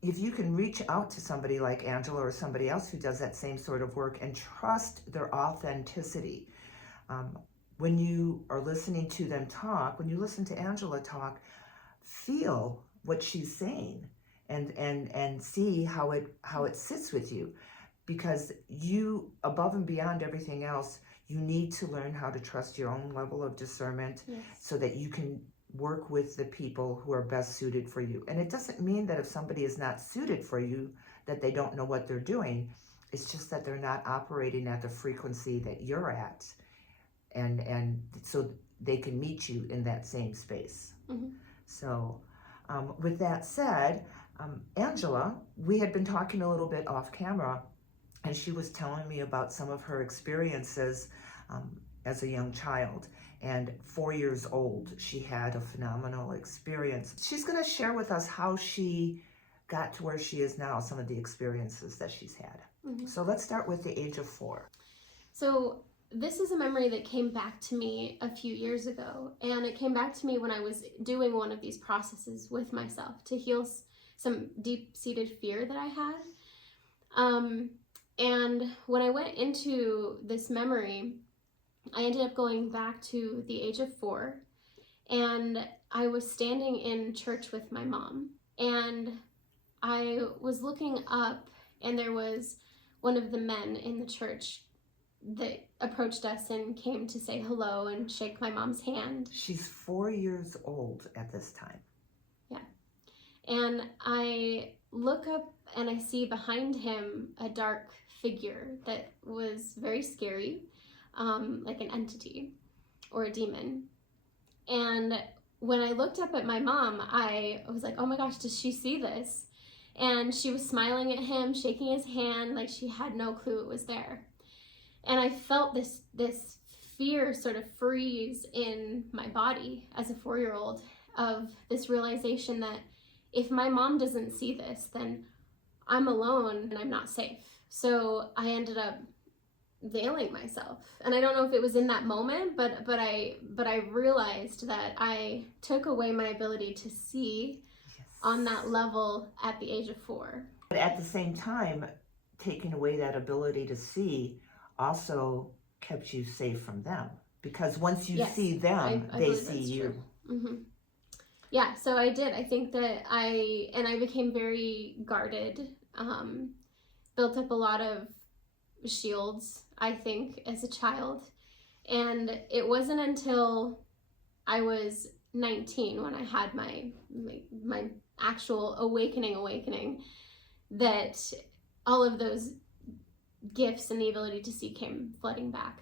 if you can reach out to somebody like Angela or somebody else who does that same sort of work and trust their authenticity, when you are listening to them talk, when you listen to Angela talk, feel what she's saying and see how it sits with you, because you, above and beyond everything else, you need to learn how to trust your own level of discernment. Yes. So that you can work with the people who are best suited for you. And it doesn't mean that if somebody is not suited for you that they don't know what they're doing. It's just that they're not operating at the frequency that you're at, and so they can meet you in that same space. Mm-hmm. So with that said, Angela, we had been talking a little bit off camera, and she was telling me about some of her experiences as a young child. And 4 years old, she had a phenomenal experience. She's going to share with us how she got to where she is now, some of the experiences that she's had. Mm-hmm. So let's start with the age of 4. So this is a memory that came back to me a few years ago, and it came back to me when I was doing one of these processes with myself to heal some deep-seated fear that I had. And when I went into this memory, I ended up going back to the age of 4, and I was standing in church with my mom, and I was looking up, and there was one of the men in the church that approached us and came to say hello and shake my mom's hand. She's 4 years old at this time. Yeah. And I look up and I see behind him a dark figure that was very scary, like an entity or a demon. And when I looked up at my mom, I was like, oh my gosh, does she see this? And she was smiling at him, shaking his hand like she had no clue it was there. And I felt this fear sort of freeze in my body as a 4-year-old, of this realization that if my mom doesn't see this, then I'm alone and I'm not safe. So I ended up veiling myself. And I don't know if it was in that moment, but I realized that I took away my ability to see on that level at the age of 4. But at the same time, taking away that ability to see also kept you safe from them, because once you see them, they see you. Mm-hmm. Yeah, so I did. I think that I became very guarded, built up a lot of shields, I think, as a child. And it wasn't until I was 19 when I had my actual awakening that all of those gifts and the ability to see came flooding back.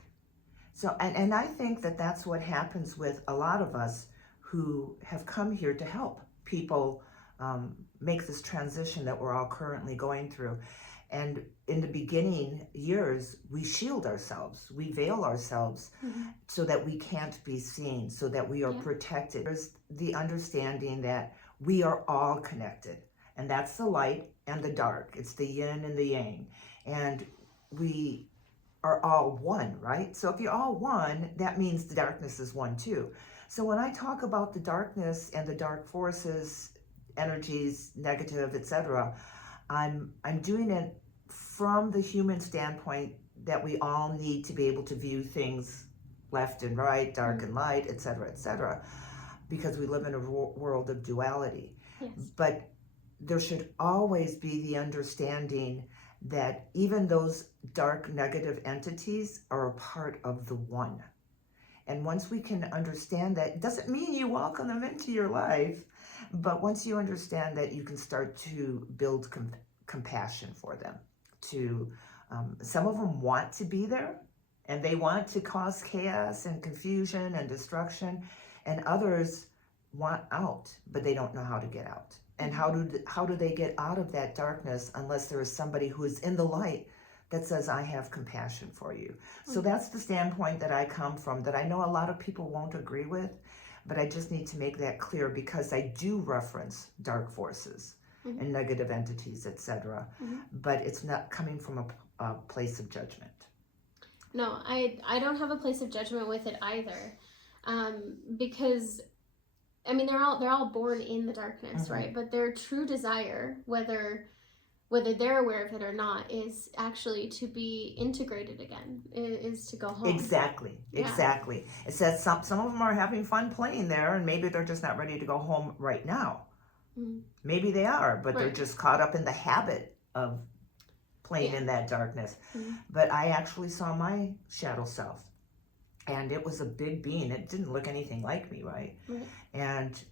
So, and I think that that's what happens with a lot of us who have come here to help people make this transition that we're all currently going through. And in the beginning years, we shield ourselves, we veil ourselves, mm-hmm. so that we can't be seen, so that we are protected. There's the understanding that we are all connected, and that's the light and the dark. It's the yin and the yang. And we are all one, right? So if you're all one, that means the darkness is one too. So when I talk about the darkness and the dark forces, energies, negative, etc., I'm doing it from the human standpoint that we all need to be able to view things left and right, dark and light, etc., because we live in a world of duality. Yes. But there should always be the understanding that even those dark negative entities are a part of the one. And once we can understand that, it doesn't mean you welcome them into your life, but once you understand that, you can start to build compassion for them. Some of them want to be there, and they want to cause chaos and confusion and destruction, and others want out, but they don't know how to get out. And how do they get out of that darkness unless there is somebody who is in the light that says, I have compassion for you. So that's the standpoint that I come from, that I know a lot of people won't agree with, but I just need to make that clear, because I do reference dark forces. Mhm. and negative entities, etc. Mhm. But it's not coming from a place of judgment. No, I don't have a place of judgment with it either, because I mean they're all born in the darkness, Mhm. right? But their true desire, whether they're aware of it or not, is actually to be integrated again, is to go home. Exactly, Yeah. exactly. It says some of them are having fun playing there, and maybe they're just not ready to go home right now. Mhm. Maybe they are, but they're Right. just caught up in the habit of playing Yeah. in that darkness. Mhm. But I actually saw my shadow self, and it was a big being. It didn't look anything like me, right? Right. And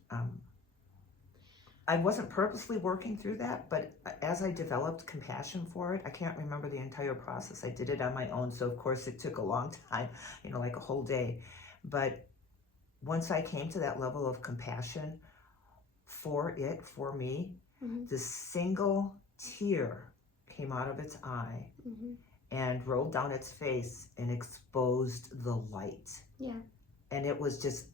I wasn't purposely working through that, but as I developed compassion for it, I can't remember the entire process. I did it on my own, so of course it took a long time, like a whole day. But once I came to that level of compassion for me, Mhm. the single tear came out of its eye Mhm. and rolled down its face and exposed the light. Yeah. And it was just,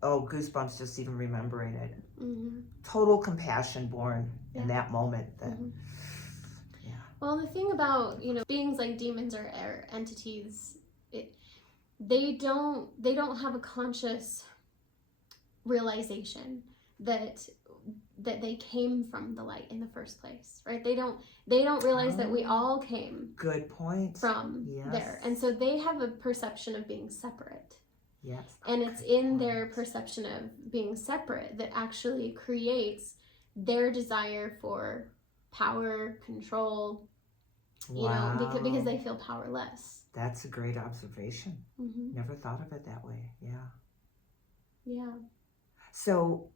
goosebumps just even remembering it. Mhm. Total compassion born Yeah. in that moment. Mhm. Yeah. Well, the thing about beings like demons or entities, they don't have a conscious realization that they came from the light in the first place, right? They don't realize that we all came Good point. from Yes. there, and so they have a perception of being separate. Yes. And it's in their perception of being separate that actually creates their desire for power, control, Wow. because they feel powerless. That's a great observation. Mm-hmm. Never thought of it that way. Yeah. Yeah. So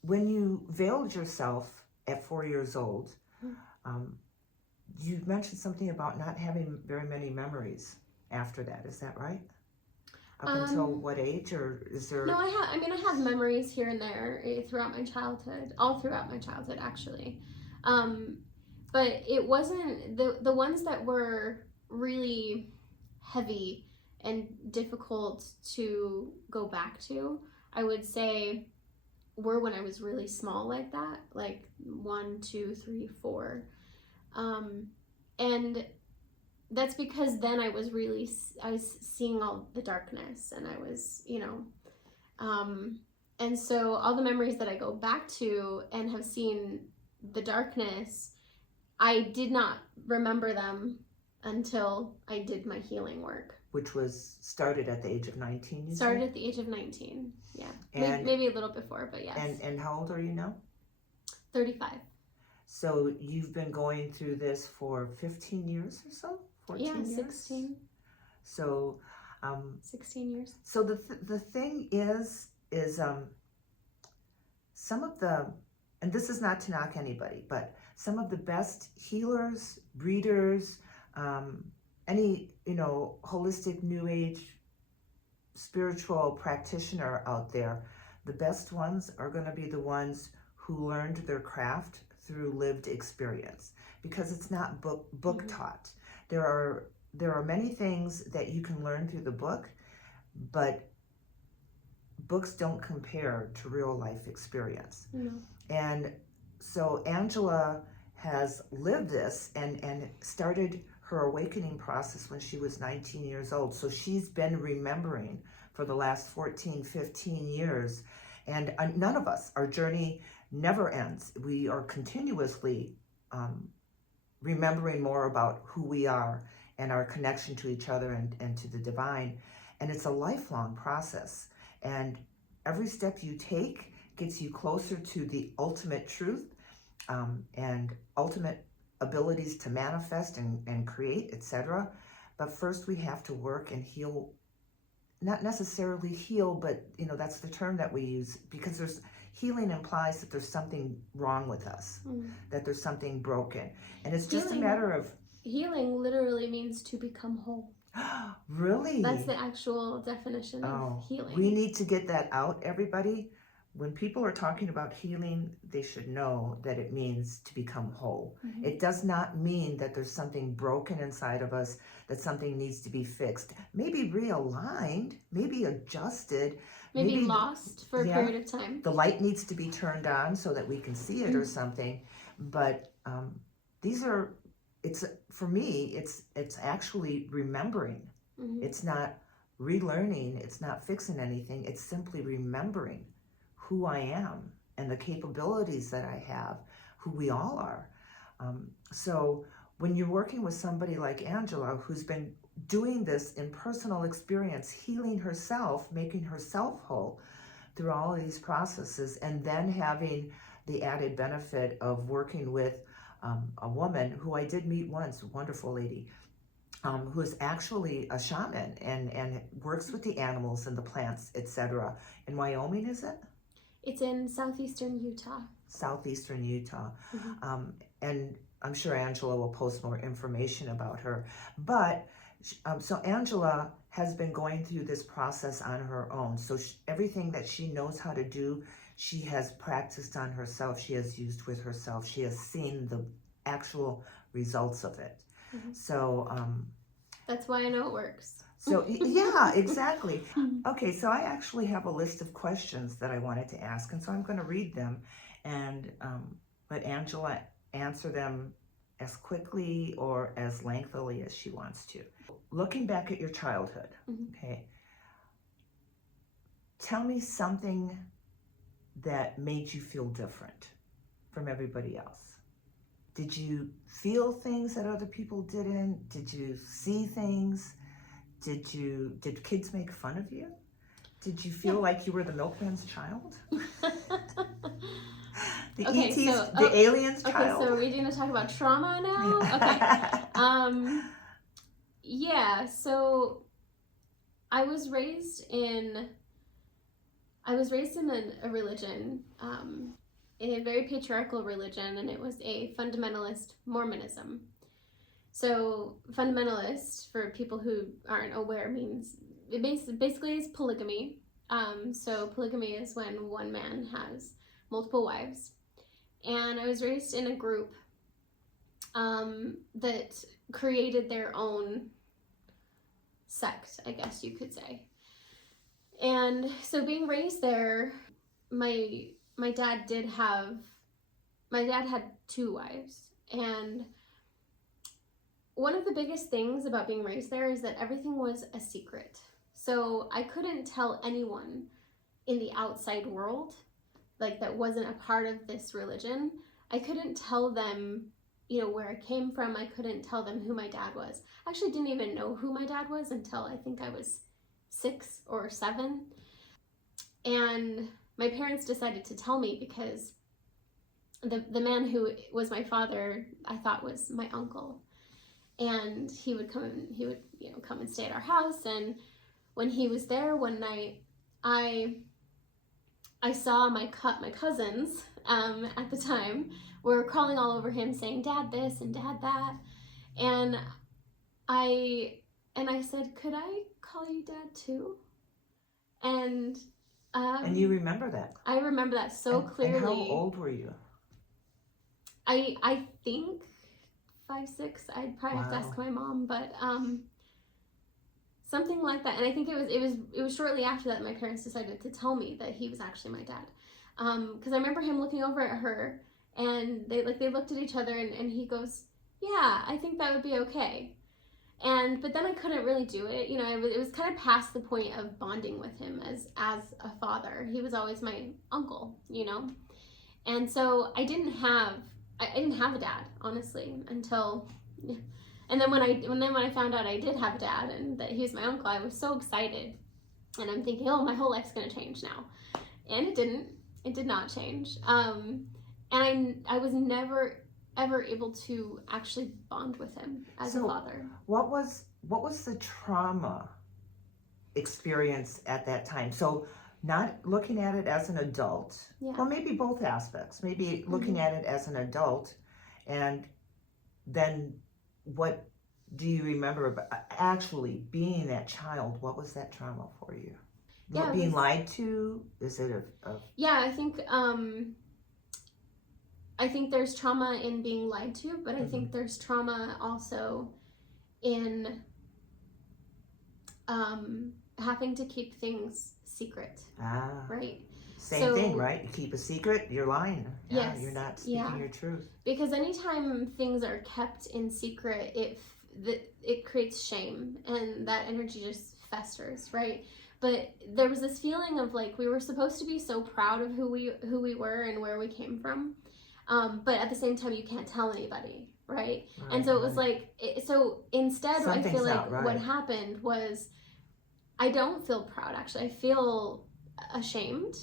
when you veiled yourself at 4 years old, you mentioned something about not having very many memories after that. Is that right? Up until what age, or is there? No, I have memories here and there throughout my childhood, all throughout my childhood actually, but it wasn't the ones that were really heavy and difficult to go back to. I would say were when I was really small, like that, like 1, 2, 3, 4, and that's because then I was seeing all the darkness, and I was, and so all the memories that I go back to and have seen the darkness, I did not remember them until I did my healing work. Which was started at the age of 19, you Started said? at the age of 19, yeah. And, maybe a little before, but yes. And how old are you now? 35. So you've been going through this for 15 years or so? 14 years? 16. So 16 years. So the thing is some of the, and this is not to knock anybody, but some of the best healers, breeders, any holistic new age spiritual practitioner out there, the best ones are going to be the ones who learned their craft through lived experience, because it's not book taught. There are many things that you can learn through the book, but books don't compare to real life experience. No. And so Angela has lived this and started her awakening process when she was 19 years old. So she's been remembering for the last 14, 15 years. And none of us, our journey never ends. We are continuously remembering more about who we are and our connection to each other and to the divine. And it's a lifelong process. And every step you take gets you closer to the ultimate truth and ultimate abilities to manifest and create, etc. But first we have to work and heal. Not necessarily heal, but that's the term that we use, because healing implies that there's something wrong with us, that there's something broken, and it's just a matter of healing. Literally means to become whole. Really? That's the actual definition of healing. We need to get that out, everybody. When people are talking about healing, they should know that it means to become whole. It does not mean that there's something broken inside of us, that something needs to be fixed. Maybe realigned, maybe adjusted, maybe maybe lost for a yeah, period of time. the light needs to be turned on so that we can see it or something. But these are, it's for me, it's actually remembering. It's not relearning, it's not fixing anything, it's simply remembering who I am and the capabilities that I have, who we all are. So when you're working with somebody like Angela, who's been doing this in personal experience, healing herself, making herself whole through all of these processes, and then having the added benefit of working with a woman who I did meet once, a wonderful lady, who is actually a shaman and works with the animals and the plants, etc. In Wyoming, is it? It's in southeastern Utah. Southeastern Utah. And I'm sure Angela will post more information about her. But so Angela has been going through this process on her own. So everything that she knows how to do, she has practiced on herself. She has used with herself. She has seen the actual results of it. So that's why I know it works. So yeah, exactly. Okay, so I actually have a list of questions that I wanted to ask, and so I'm going to read them and let Angela answer them as quickly or as lengthily as she wants to. Looking back at your childhood, okay, tell me something that made you feel different from everybody else. Did you feel things that other people didn't? Did you see things? Did kids make fun of you? Did you feel like you were the milkman's child? The the alien's child? Okay, so are we going to talk about trauma now? Okay. Yeah, so I was raised in a religion, a very patriarchal religion, and it was a fundamentalist Mormonism. So fundamentalist, for people who aren't aware, means it basically is polygamy. So polygamy is when one man has multiple wives. And I was raised in a group that created their own sect, I guess you could say. And so being raised there, my dad had 2 wives, and one of the biggest things about being raised there is that everything was a secret. So I couldn't tell anyone in the outside world, like that wasn't a part of this religion. I couldn't tell them, where I came from. I couldn't tell them who my dad was. I actually didn't even know who my dad was until I think I was 6 or 7. And my parents decided to tell me because the man who was my father, I thought was my uncle. And he would come and stay at our house. And when he was there one night, I saw my cousins at the time were crawling all over him saying, "Dad this and Dad that." And I said, "Could I call you Dad too?" And you remember that? I remember that so clearly. And how old were you? I think 5, 6. I'd probably have to ask my mom, but something like that. And I think it was shortly after that my parents decided to tell me that he was actually my dad. Because I remember him looking over at her, and they looked at each other, and he goes, "Yeah, I think that would be okay." But then I couldn't really do it. It was kind of past the point of bonding with him as a father. He was always my uncle, And so I didn't have a dad, honestly, until, and then when I found out I did have a dad and that he was my uncle, I was so excited, and I'm thinking, oh, my whole life's gonna change now, and it didn't. It did not change. And I was never ever able to actually bond with him as a father. What was the trauma experience at that time? So not looking at it as an adult, well, maybe both aspects, maybe looking at it as an adult, and then what do you remember about actually being that child? What was that trauma for you? Being lied to? Is it Yeah, I think there's trauma in being lied to, but I think there's trauma also in having to keep things secret, Ah, right? same thing, right? You keep a secret, you're lying. Yeah, Yes, you're not speaking your truth. because anytime things are kept in secret, it creates shame, and that energy just festers, right? But there was this feeling of like we were supposed to be so proud of who we were and where we came from, but at the same time you can't tell anybody, right? And so it was like so instead I Something's feel like not right. what happened was I don't feel proud, actually. I feel ashamed.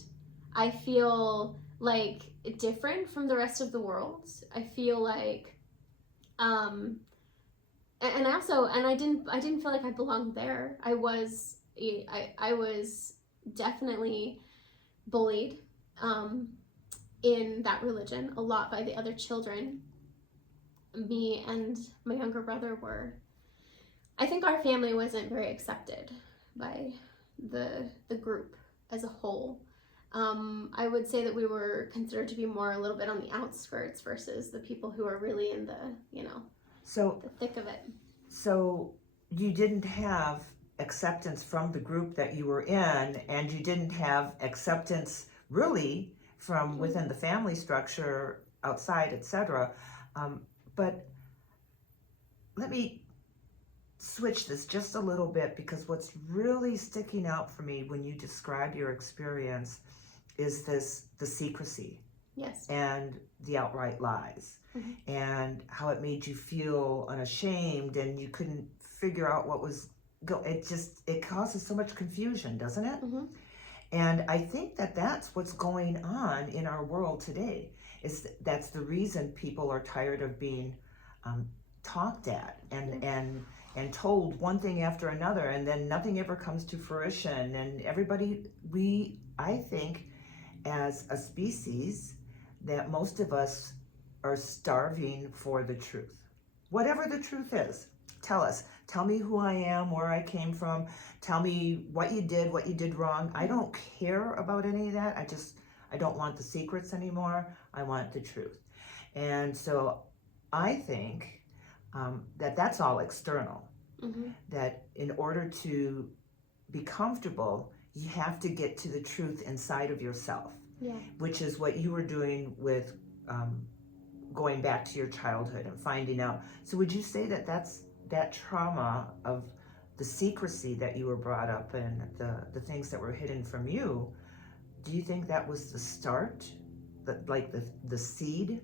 I feel like different from the rest of the world. I feel like and I didn't feel like I belonged there. I was definitely bullied in that religion a lot by the other children. Me and my younger brother were. I think our family wasn't very accepted by the group as a whole. I would say that we were considered to be more a little bit on the outskirts versus the people who are really in the, the thick of it. So you didn't have acceptance from the group that you were in, and you didn't have acceptance really from within the family structure, outside, etc. But let me switch this just a little bit, because what's really sticking out for me when you describe your experience is the secrecy. Yes. And the outright lies. Mm-hmm. And how it made you feel unashamed, and you couldn't figure out what was it causes so much confusion, doesn't it? Mm-hmm. And I think that's what's going on in our world today. That's the reason people are tired of being talked at and told one thing after another, and then nothing ever comes to fruition. And I think as a species, that most of us are starving for the truth. Whatever the truth is, tell us. Tell me who I am, where I came from. Tell me what you did wrong. I don't care about any of that. I don't want the secrets anymore. I want the truth. And so I think that's all external. Mm-hmm. That in order to be comfortable, you have to get to the truth inside of yourself. Yeah. Which is what you were doing with going back to your childhood and finding out. So would you say that's that trauma of the secrecy that you were brought up in, the things that were hidden from you, do you think that was the start, the seed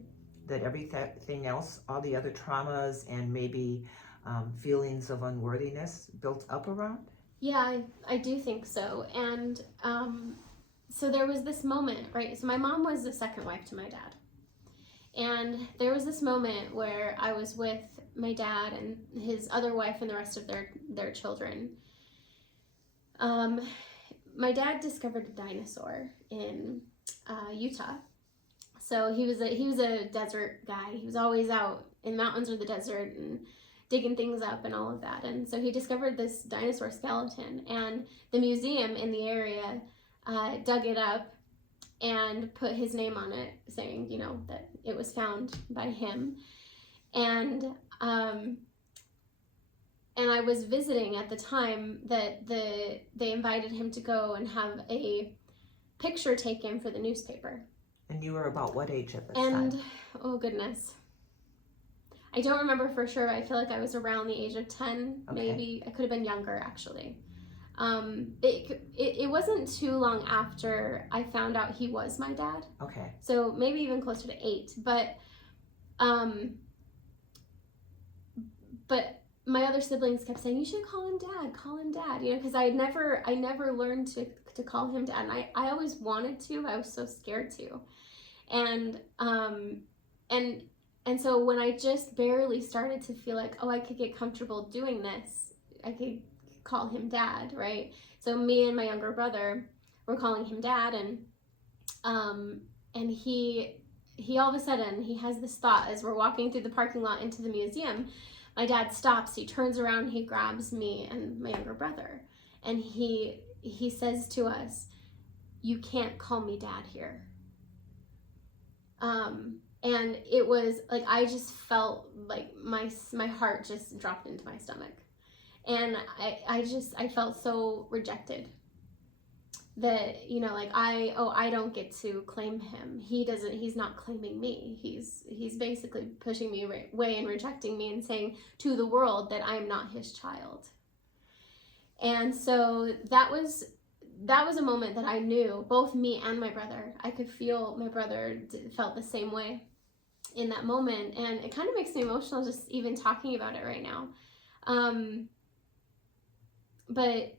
that everything else, all the other traumas and maybe feelings of unworthiness built up around? Yeah, I do think so. And so there was this moment, right? So my mom was the second wife to my dad. And there was this moment where I was with my dad and his other wife and the rest of their children. My dad discovered a dinosaur in Utah. So he was a desert guy. He was always out in the mountains or the desert and digging things up and all of that. And so he discovered this dinosaur skeleton, and the museum in the area dug it up and put his name on it, saying, that it was found by him. And I was visiting at the time that they invited him to go and have a picture taken for the newspaper. And you were about what age at this time? Oh goodness, I don't remember for sure. I feel like I was around the age of 10, okay. Maybe. I could have been younger, actually. It wasn't too long after I found out he was my dad. Okay. So maybe even closer to 8. But my other siblings kept saying, you should call him dad, because I never learned to call him dad. And I always wanted to, but I was so scared to. And so when I just barely started to feel like, I could get comfortable doing this, I could call him dad, right? So me and my younger brother were calling him dad, and he all of a sudden, he has this thought as we're walking through the parking lot into the museum. My dad stops, he turns around, he grabs me and my younger brother, and he says to us, you can't call me dad here. And it was like, I just felt like my heart just dropped into my stomach. And I felt so rejected that, you know, like I don't get to claim him. He's not claiming me. He's basically pushing me away and rejecting me and saying to the world that I'm not his child. And so that was a moment that I knew, both me and my brother, I could feel my brother felt the same way in that moment. And it kind of makes me emotional just even talking about it right now. But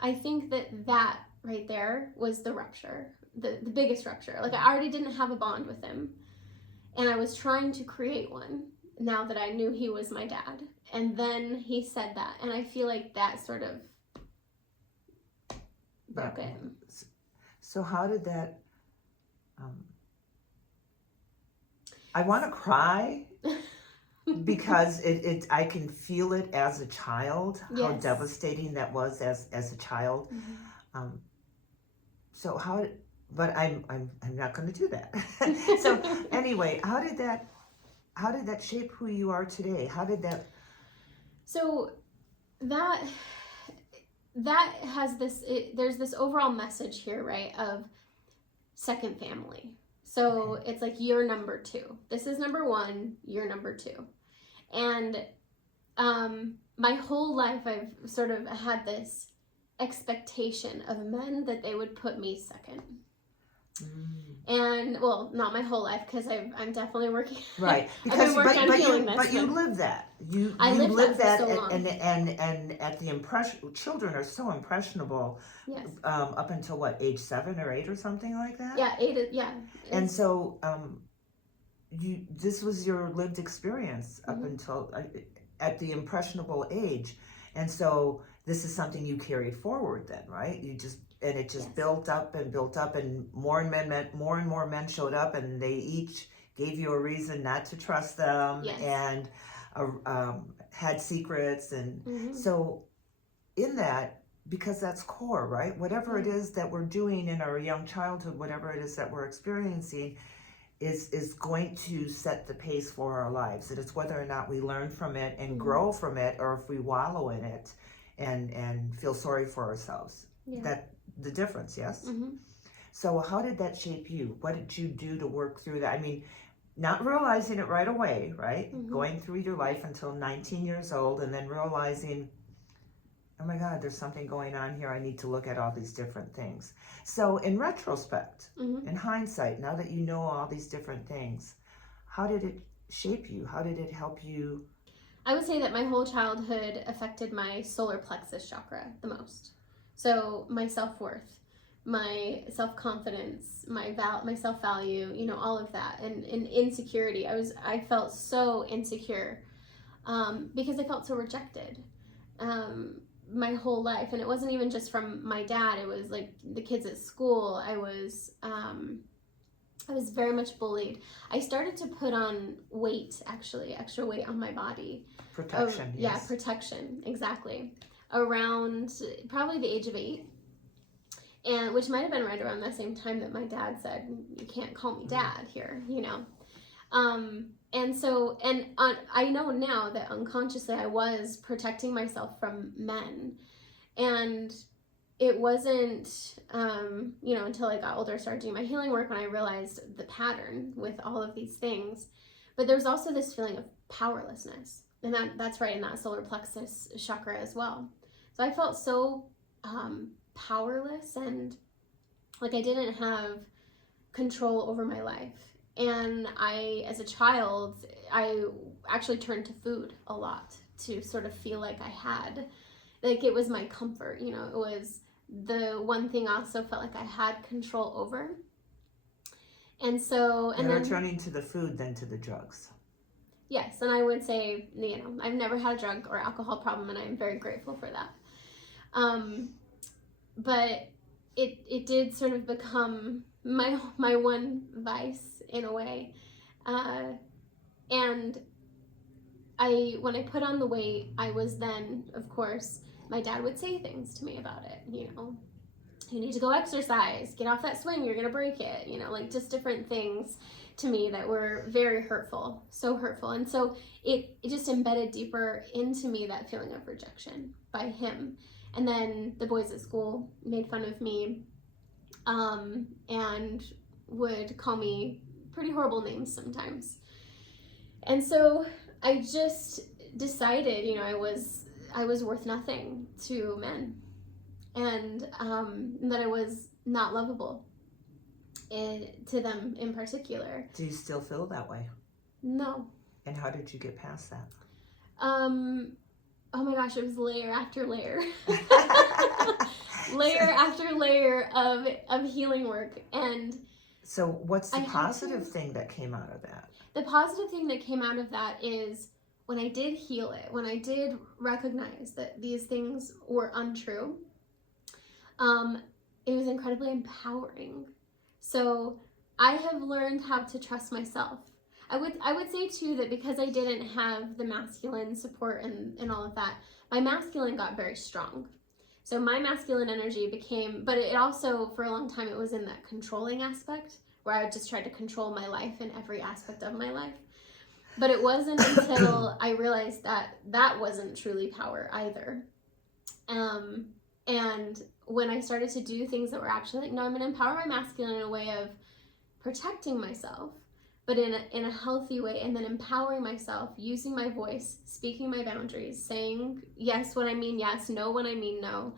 I think that right there was the rupture, the biggest rupture. Like, I already didn't have a bond with him, and I was trying to create one now that I knew he was my dad. And then he said that, and I feel like that sort of broke it. So how did that, I want to cry because I can feel it as a child, how Yes. devastating that was as a child. Mm-hmm. So but I'm not going to do that. So anyway, how did that shape who you are today? How did that? So that has there's this overall message here, right, of second family. So Okay. it's like, you're number two. This is number one, you're number two. And my whole life I've sort of had this expectation of men that they would put me second. And well, not my whole life, because I'm definitely working. Right, I've been working on healing this. But you live that. I lived live that that, for so long. and at the children are so impressionable. Yes. Up until what, age 7 or 8 or something like that. Yeah, 8. Yeah. And so, this was your lived experience up Mm-hmm. until at the impressionable age, and so this is something you carry forward then, right? It just Yes. built up, and more and more men showed up, and they each gave you a reason not to trust them. Yes. And had secrets, and Mm-hmm. so in that, because that's core, right? Whatever it is that we're doing in our young childhood, whatever it is that we're experiencing, is going to set the pace for our lives. And it's whether or not we learn from it and Mm-hmm. grow from it, or if we wallow in it and feel sorry for ourselves. Yeah. That the difference, yes? Mm-hmm. So how did that shape you? What did you do to work through that? I mean, not realizing it right away, right? Mm-hmm. Going through your life until 19 years old, and then realizing, oh my God, there's something going on here. I need to look at all these different things. So in retrospect, Mm-hmm. in hindsight, now that you know all these different things, how did it shape you? How did it help you? I would say that my whole childhood affected my solar plexus chakra the most. So my self-worth, my self-confidence, my self-value, you know, all of that, and insecurity. I felt so insecure because I felt so rejected my whole life. And it wasn't even just from my dad. It was like the kids at school. I was very much bullied. I started to put on weight, actually, extra weight on my body. Protection, Yeah, yes. protection, exactly. Around probably the age of 8. And which might have been right around the same time that my dad said, "You can't call me dad here," you know. And so, I know now that unconsciously I was protecting myself from men. And it wasn't, you know, until I got older, started doing my healing work, when I realized the pattern with all of these things. But there's also this feeling of powerlessness. And that's right in that solar plexus chakra as well. So I felt so powerless, and like I didn't have control over my life. And as a child, I actually turned to food a lot to sort of feel like I had, like it was my comfort, you know, it was the one thing I also felt like I had control over. And so, and then turning to the food than to the drugs. Yes, and I would say, you know, I've never had a drug or alcohol problem, and I'm very grateful for that. But it did sort of become my one vice in a way. And when I put on the weight, I was then, of course, my dad would say things to me about it, you know, you need to go exercise, get off that swing, you're gonna break it, you know, like just different things. to me that were very hurtful, so hurtful. And so it just embedded deeper into me that feeling of rejection by him. And then the boys at school made fun of me, and would call me pretty horrible names sometimes. And so I just decided, I was worth nothing to men, and that I was not lovable to them in particular. Do you still feel that way? No. And how did you get past that? Oh my gosh, it was layer after layer. Layer after layer of healing work. And so what's the positive thing that came out of that? The positive thing that came out of that is when I did heal it, when I did recognize that these things were untrue, it was incredibly empowering. So I have learned how to trust myself. I would say too that because I didn't have the masculine support and all of that, my masculine got very strong. So my masculine energy became, but it also, for a long time, it was in that controlling aspect where I just tried to control my life in every aspect of my life. But it wasn't until I realized that that wasn't truly power either. And when I started to do things that were actually like, no, I'm going to empower my masculine in a way of protecting myself, but in a healthy way, and then empowering myself, using my voice, speaking my boundaries, saying yes when I mean yes, no when I mean no,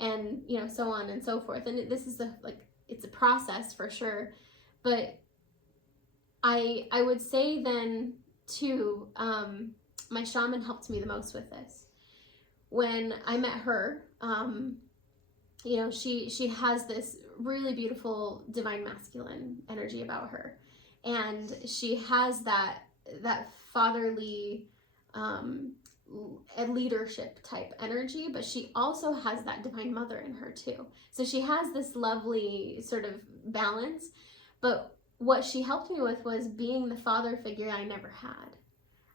and so on and so forth. And this is it's a process for sure, but I would say then too, my shaman helped me the most with this. When I met her, she has this really beautiful divine masculine energy about her. And she has that fatherly leadership type energy, but she also has that divine mother in her too. So she has this lovely sort of balance. But what she helped me with was being the father figure I never had.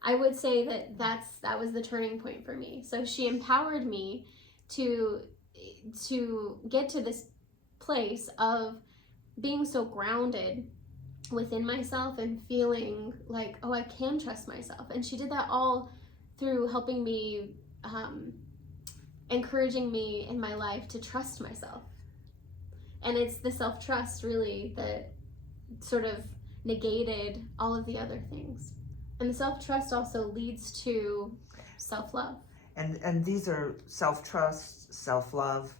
I would say that was the turning point for me. So she empowered me to get to this place of being so grounded within myself and feeling like, oh, I can trust myself. And she did that all through helping me, encouraging me in my life to trust myself. And it's the self-trust really that sort of negated all of the other things. And the self-trust also leads to self-love. And these are self-trust, self-love,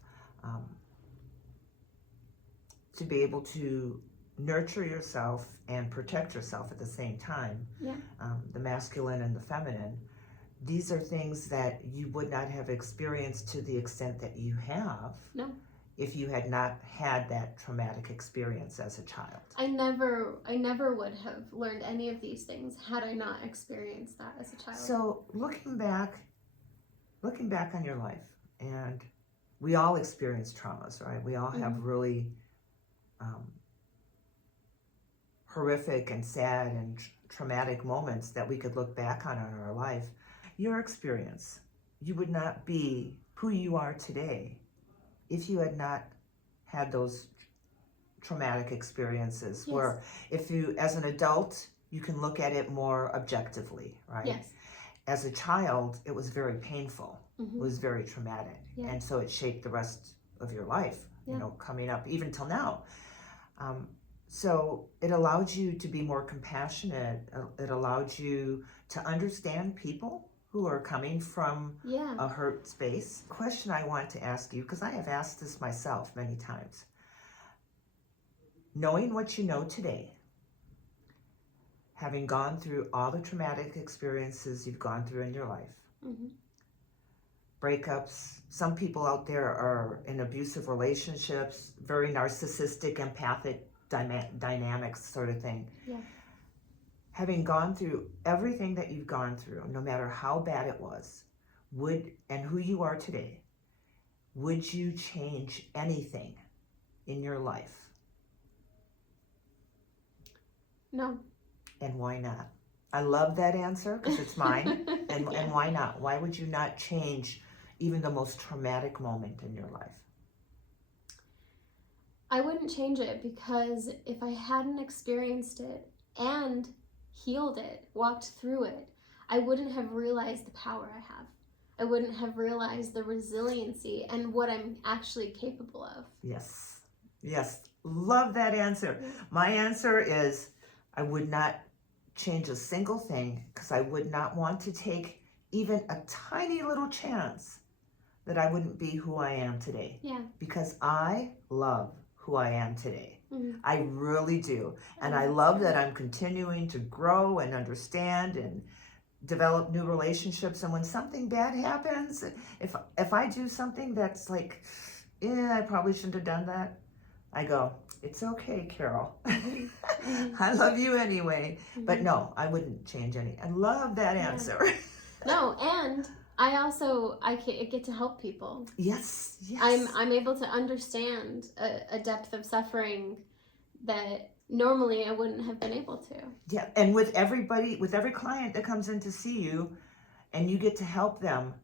to be able to nurture yourself and protect yourself at the same time. Yeah. The masculine and the feminine. These are things that you would not have experienced to the extent that you have. No. If you had not had that traumatic experience as a child. I never would have learned any of these things had I not experienced that as a child. So looking back on your life, and we all experience traumas, right? We all have really horrific and sad and traumatic moments that we could look back on in our life. Your experience, you would not be who you are today if you had not had those traumatic experiences. Yes. Where if you, as an adult, you can look at it more objectively, right? Yes. As a child, it was very painful. Mm-hmm. It was very traumatic. Yeah. And so it shaped the rest of your life, yeah. Coming up, even till now. So it allowed you to be more compassionate. It allowed you to understand people who are coming from a hurt space. Question I want to ask you, because I have asked this myself many times. Knowing what you know today, having gone through all the traumatic experiences you've gone through in your life, breakups, some people out there are in abusive relationships, very narcissistic, empathic dynamics sort of thing. Yeah. Having gone through everything that you've gone through, no matter how bad it was, and who you are today, would you change anything in your life? No. And why not? I love that answer because it's mine. And why not? Why would you not change even the most traumatic moment in your life? I wouldn't change it because if I hadn't experienced it, and healed it, walked through it, I wouldn't have realized the power I have. I wouldn't have realized the resiliency and what I'm actually capable of. Yes. Yes. Love that answer. My answer is I would not change a single thing because I would not want to take even a tiny little chance that I wouldn't be who I am today. Yeah. Because I love who I am today. Mm-hmm. I really do. And I love that I'm continuing to grow and understand and develop new relationships. And when something bad happens, if I do something that's like, I probably shouldn't have done that, I go, it's okay, Carol. I love you anyway. But no, I wouldn't change any. I love that answer. No, and I get to help people. Yes, yes. I'm able to understand a depth of suffering that normally I wouldn't have been able to. Yeah, and with every client that comes in to see you and you get to help them,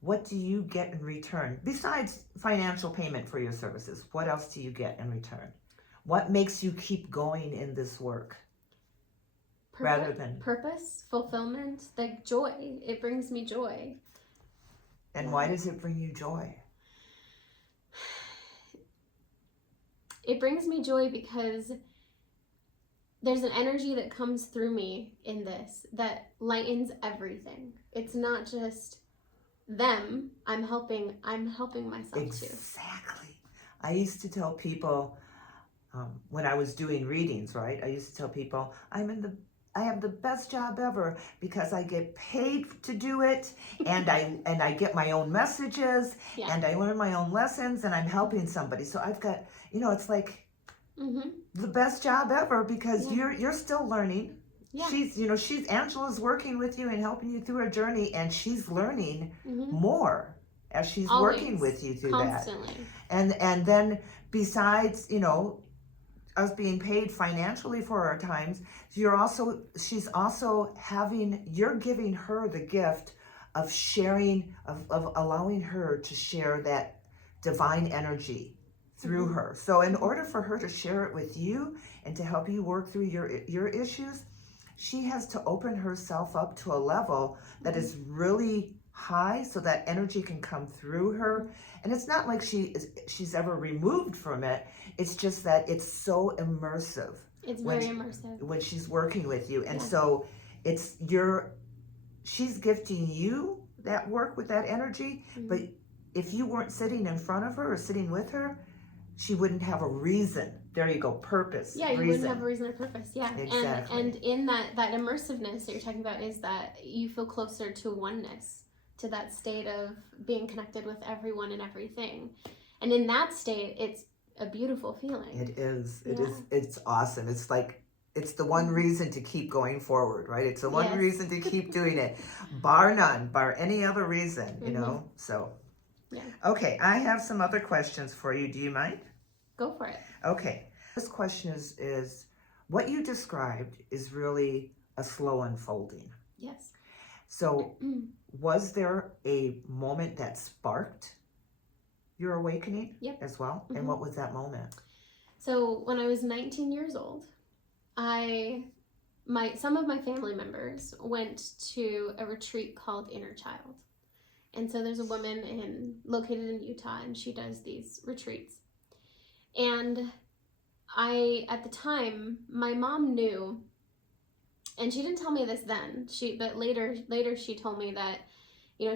what do you get in return? Besides financial payment for your services, what else do you get in return? What makes you keep going in this work? Rather than purpose, fulfillment, like joy. It brings me joy. And why does it bring you joy? It brings me joy because there's an energy that comes through me in this that lightens everything. It's not just them. I'm helping myself too. Exactly. I used to tell people when I was doing readings, right? I used to tell people I have the best job ever because I get paid to do it, and I get my own messages, and I learn my own lessons, and I'm helping somebody. So I've got, it's like the best job ever because you're still learning. Yeah. Angela's working with you and helping you through a journey, and she's learning more as she's working with you through constantly. That. And then besides, us being paid financially for our times, you're giving her the gift of sharing, of allowing her to share that divine energy through her. So in order for her to share it with you and to help you work through your issues, she has to open herself up to a level that is really high so that energy can come through her. And it's not like she's ever removed from it. It's just that it's so immersive. It's very immersive. When she's working with you. And so she's gifting you that work with that energy. But if you weren't sitting in front of her or sitting with her, she wouldn't have a reason. There you go, purpose. Yeah, you wouldn't have a reason or purpose. Yeah, exactly. And in that immersiveness that you're talking about is that you feel closer to oneness, to that state of being connected with everyone and everything. And in that state, it's a beautiful feeling. It is. It's awesome. It's like, it's the one reason to keep going forward, right? It's the one reason to keep doing it, bar none, bar any other reason, so. Yeah. Okay, I have some other questions for you. Do you mind? Go for it. Okay. This question is what you described is really a slow unfolding. Yes. So was there a moment that sparked your awakening as well? And what was that moment? So when I was 19 years old, some of my family members went to a retreat called Inner Child. And so there's a woman located in Utah, and she does these retreats. And at the time, my mom knew, and she didn't tell me this then, but later she told me that,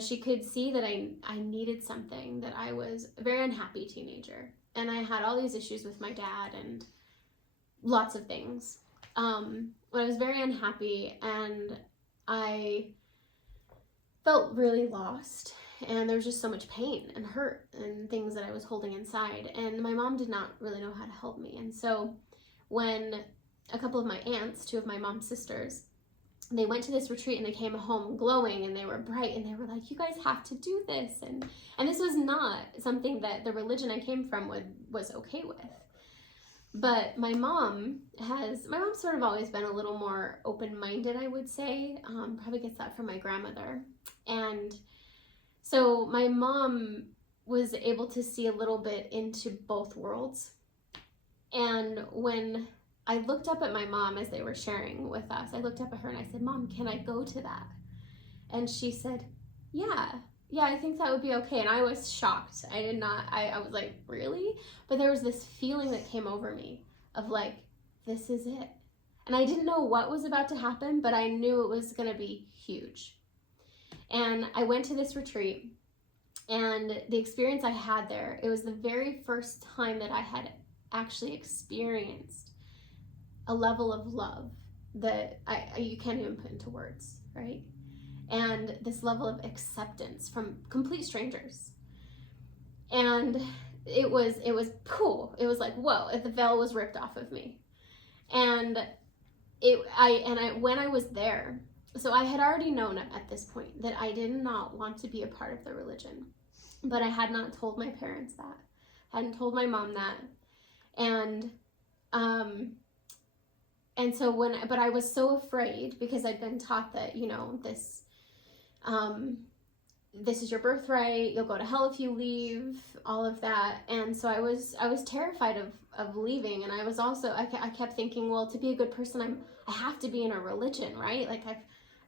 she could see that I needed something, that I was a very unhappy teenager. And I had all these issues with my dad and lots of things. When I was very unhappy, and I felt really lost, and there was just so much pain and hurt and things that I was holding inside, and my mom did not really know how to help me. And so when a couple of my aunts, two of my mom's sisters, they went to this retreat, and they came home glowing, and they were bright, and they were like, you guys have to do this. And this was not something that the religion I came from was okay with. But my mom sort of always been a little more open-minded, I would say. Probably gets that from my grandmother. And so my mom was able to see a little bit into both worlds. And when I looked up at my mom as they were sharing with us. I looked up at her and I said, Mom, can I go to that? And she said, yeah, I think that would be okay. And I was shocked. I was like, really? But there was this feeling that came over me of like, this is it. And I didn't know what was about to happen, but I knew it was going to be huge. And I went to this retreat, and the experience I had there, it was the very first time that I had actually experienced a level of love that you can't even put into words, right? And this level of acceptance from complete strangers. And it was cool. It was like, whoa, the veil was ripped off of me. And when I was there, so I had already known at this point that I did not want to be a part of the religion, but I had not told my parents that, hadn't told my mom that. And so but I was so afraid because I'd been taught that, you know, this is your birthright, you'll go to hell if you leave, all of that. And so I was terrified of leaving. And I was also, I kept thinking, well, to be a good person, I have to be in a religion, right? Like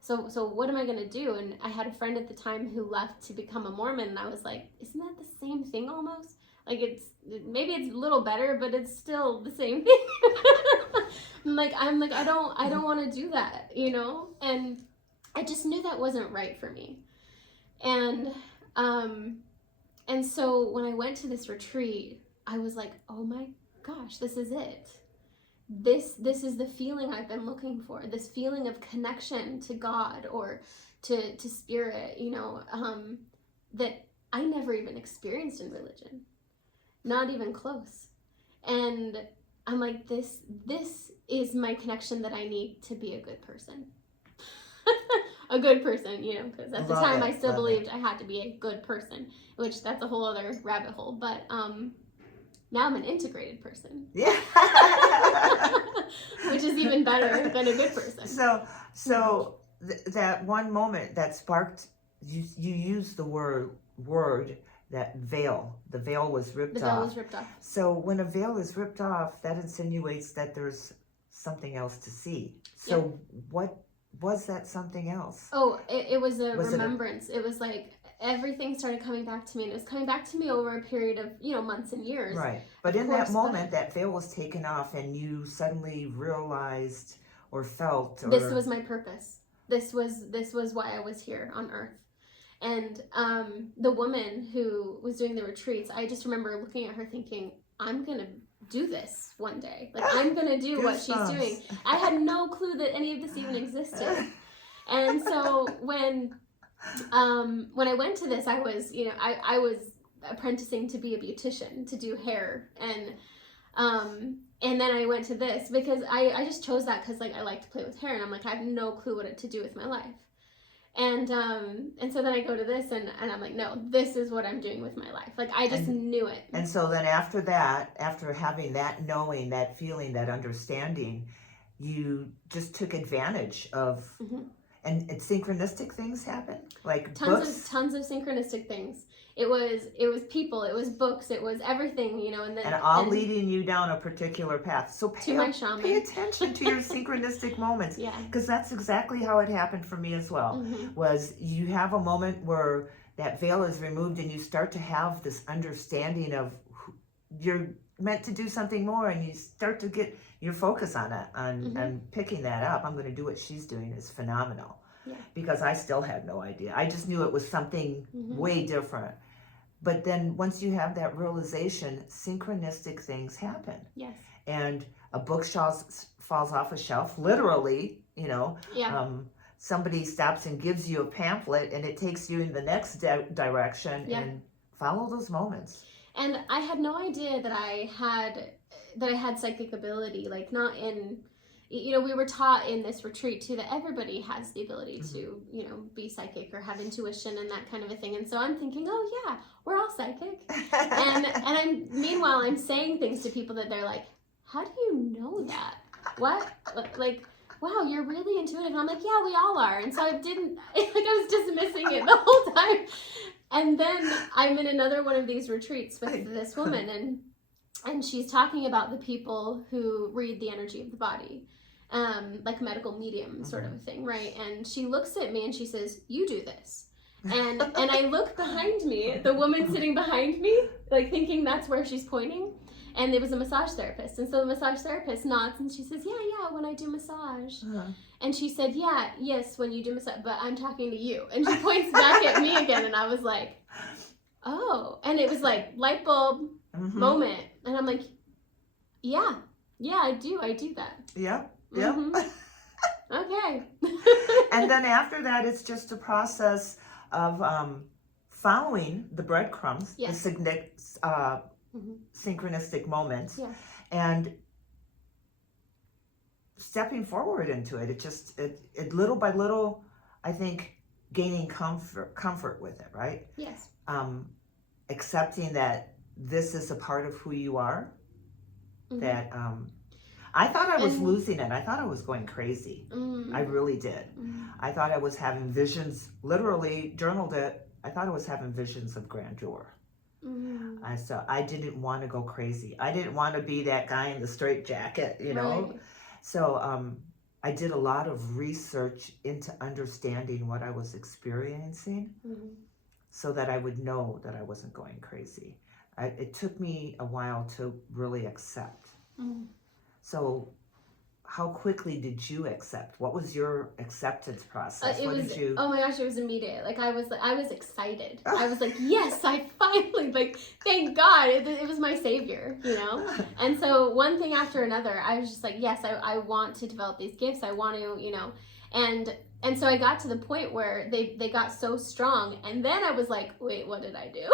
so what am I going to do? And I had a friend at the time who left to become a Mormon. And I was like, isn't that the same thing almost? Like maybe it's a little better, but it's still the same thing. I'm like, I don't want to do that, you know? And I just knew that wasn't right for me. And so when I went to this retreat, I was like, oh my gosh, this is it. This is the feeling I've been looking for, this feeling of connection to God or to spirit, you know, that I never even experienced in religion, not even close. And I'm like, this is my connection that I need to be a good person. A good person, you know, because at the time I still believed I had to be a good person, which that's a whole other rabbit hole. But now I'm an integrated person. Yeah. Which is even better than a good person. So that one moment that sparked, you used the word that veil. The veil was ripped off. The veil was ripped off. So when a veil is ripped off, that insinuates that there's something else to see. So what was that something else? Oh, it was a remembrance. It was like everything started coming back to me, and it was coming back to me over a period of, you know, months and years. Right. But in that moment, that veil was taken off, and you suddenly realized or felt, or this was my purpose. This was why I was here on earth. And the woman who was doing the retreats, I just remember looking at her thinking, I'm gonna do this one day. Like, I'm gonna do what she's doing. I had no clue that any of this even existed. And so when I went to this, I was, you know, I was apprenticing to be a beautician, to do hair. And then I went to this because I just chose that because, like, I like to play with hair, and I'm like, I have no clue what to do with my life. And so then I go to this, and I'm like, no, this is what I'm doing with my life. Like, I just knew it. And so then after that, after having that knowing, that feeling, that understanding, you just took advantage of, and synchronistic things happen, like tons of synchronistic things. It was people, it was books, it was everything, you know, and all leading you down a particular path. So to my shaman. Pay attention to your synchronistic moments. Yeah. Because that's exactly how it happened for me as well. Was you have a moment where that veil is removed and you start to have this understanding of you're meant to do something more, and you start to get your focus on it, on picking that up. I'm going to do what she's doing is phenomenal. Yeah. Because I still had no idea. I just knew it was something way different. But then once you have that realization, synchronistic things happen. Yes. And a bookshelf falls off a shelf, literally, you know. Yeah. Somebody stops and gives you a pamphlet, and it takes you in the next direction. Yeah. And follow those moments. And I had no idea that I had psychic ability, like, not in, you know, we were taught in this retreat too that everybody has the ability to, you know, be psychic or have intuition and that kind of a thing. And so I'm thinking, oh yeah, we're all psychic. and meanwhile I'm saying things to people that they're like, how do you know that? What? Like, wow, you're really intuitive. And I'm like, yeah, we all are. And so I didn't, like, I was dismissing it the whole time. And then I'm in another one of these retreats with this woman, and she's talking about the people who read the energy of the body, like medical medium sort of a thing, right? And she looks at me and she says, "You do this." And I look behind me, the woman sitting behind me, like thinking that's where she's pointing. And there was a massage therapist. And so the massage therapist nods and she says, yeah, when I do massage. And she said, yes, when you do massage, but I'm talking to you. And she points back at me again. And I was like, oh. And it was like light bulb moment. And I'm like, yeah, I do that. Yeah. Okay. And then after that, it's just a process of following the breadcrumbs, the synchronistic moments, and stepping forward into it. It little by little, I think, gaining comfort with it, right? Yes. Accepting that this is a part of who you are. That I thought I was losing it. I thought I was going crazy. I really did. I thought I was having visions, literally journaled it. I thought I was having visions of grandeur. So I didn't want to go crazy. I didn't want to be that guy in the straitjacket, you know? Right. So I did a lot of research into understanding what I was experiencing so that I would know that I wasn't going crazy. It took me a while to really accept. So how quickly did you accept? What was your acceptance process? Oh my gosh, it was immediate. Like I was excited. I was like, yes, I finally, like, thank God, it was my savior, you know? And so one thing after another, I was just like, yes, I want to develop these gifts. I want to, you know, and so I got to the point where they got so strong. And then I was like, wait, what did I do?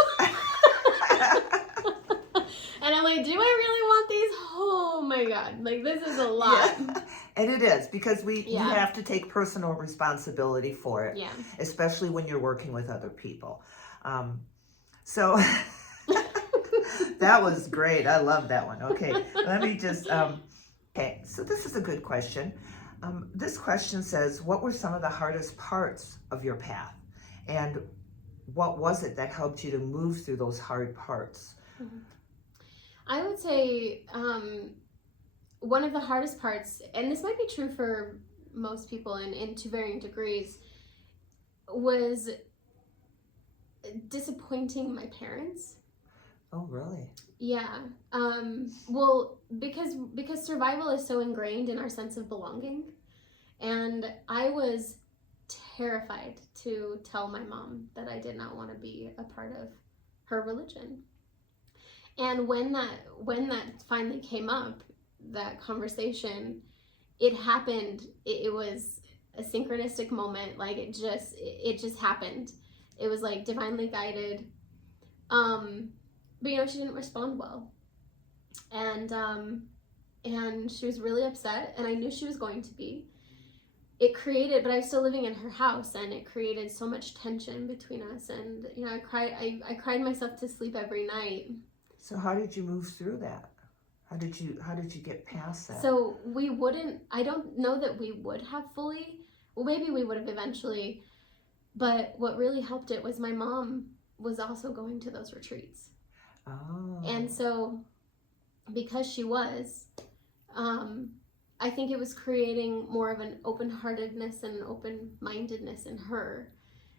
And I'm like, do I really want these? Oh my God, like this is a lot. Yeah. And it is, because you have to take personal responsibility for it, especially when you're working with other people. So that was great. I love that one. Okay, let me just, okay, so this is a good question. This question says, what were some of the hardest parts of your path? And what was it that helped you to move through those hard parts? I would say one of the hardest parts, and this might be true for most people and to varying degrees, was disappointing my parents. Oh, really? Yeah. Well, because survival is so ingrained in our sense of belonging, and I was terrified to tell my mom that I did not want to be a part of her religion. And when that finally came up, that conversation, it happened. It was a synchronistic moment. Like it just happened. It was like divinely guided. But you know, she didn't respond well, and she was really upset, and I knew she was going to be. It created, but I was still living in her house, and it created so much tension between us. And you know, I cried myself to sleep every night. So how did you move through that? How did you get past that? So I don't know that we would have fully, well, maybe we would have eventually, but what really helped it was my mom was also going to those retreats. Oh. And so because she was, I think it was creating more of an open-heartedness and an open-mindedness in her,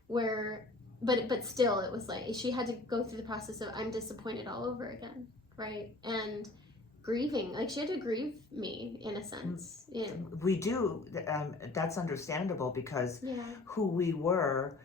where but still it was like she had to go through the process of I'm disappointed all over again, right? And grieving, like she had to grieve me in a sense. Yeah. We do, that's understandable, because who we were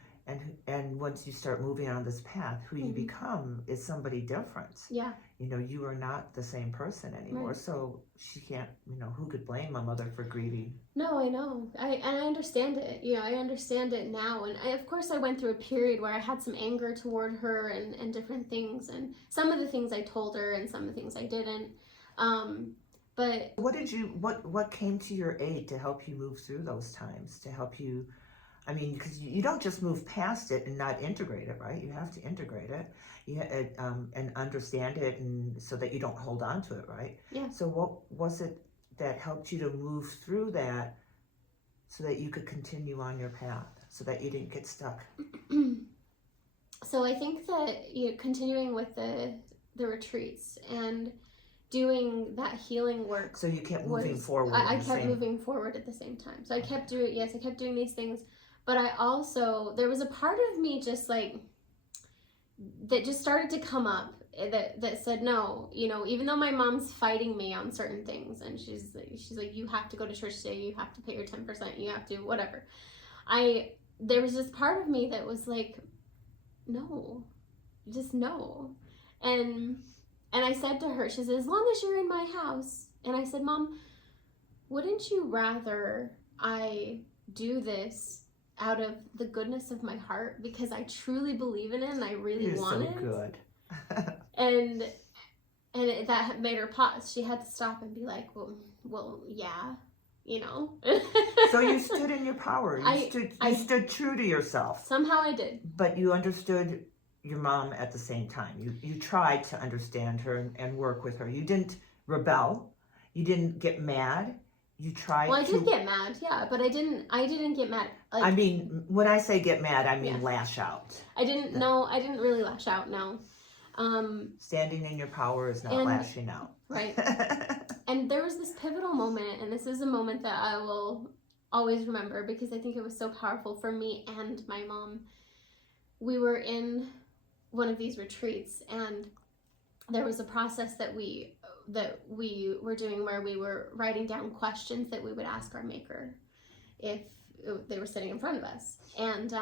and once you start moving on this path, who you become is somebody different. Yeah. You know, you are not the same person anymore. Right. So she can't, you know, who could blame my mother for grieving? No, I know. I understand it. You know, I understand it now. And of course I went through a period where I had some anger toward her and different things. And some of the things I told her and some of the things I didn't. But what came to your aid to help you move through those times, to help you, I mean, because you don't just move past it and not integrate it, right? You have to integrate it, and understand it, and so that you don't hold on to it, right? Yeah. So what was it that helped you to move through that so that you could continue on your path, so that you didn't get stuck? So I think that continuing with the retreats and doing that healing work. So you kept moving forward. I kept moving forward at the same time. So I kept doing these things, but I also, there was a part of me just like, that just started to come up that said, no, you know, even though my mom's fighting me on certain things, and she's like, you have to go to church today, you have to pay your 10%, you have to, whatever. There was this part of me that was like, no, just no. And I said to her, she said, as long as you're in my house. And I said, Mom, wouldn't you rather I do this out of the goodness of my heart, because I truly believe in it and I really want it? You're so good. and that made her pause. She had to stop and be like, well, yeah, you know. So you stood in your power. You stood true to yourself. Somehow I did. But you understood your mom at the same time. You tried to understand her and work with her. You didn't rebel. You didn't get mad. You tried. Well, I did get mad, yeah, but I didn't get mad. Like, I mean, when I say get mad, I mean lash out. I didn't really lash out, no. Standing in your power is not lashing out. Right. And there was this pivotal moment, and this is a moment that I will always remember because I think it was so powerful for me and my mom. We were in one of these retreats, and there was a process that we were doing where we were writing down questions that we would ask our maker if they were sitting in front of us, and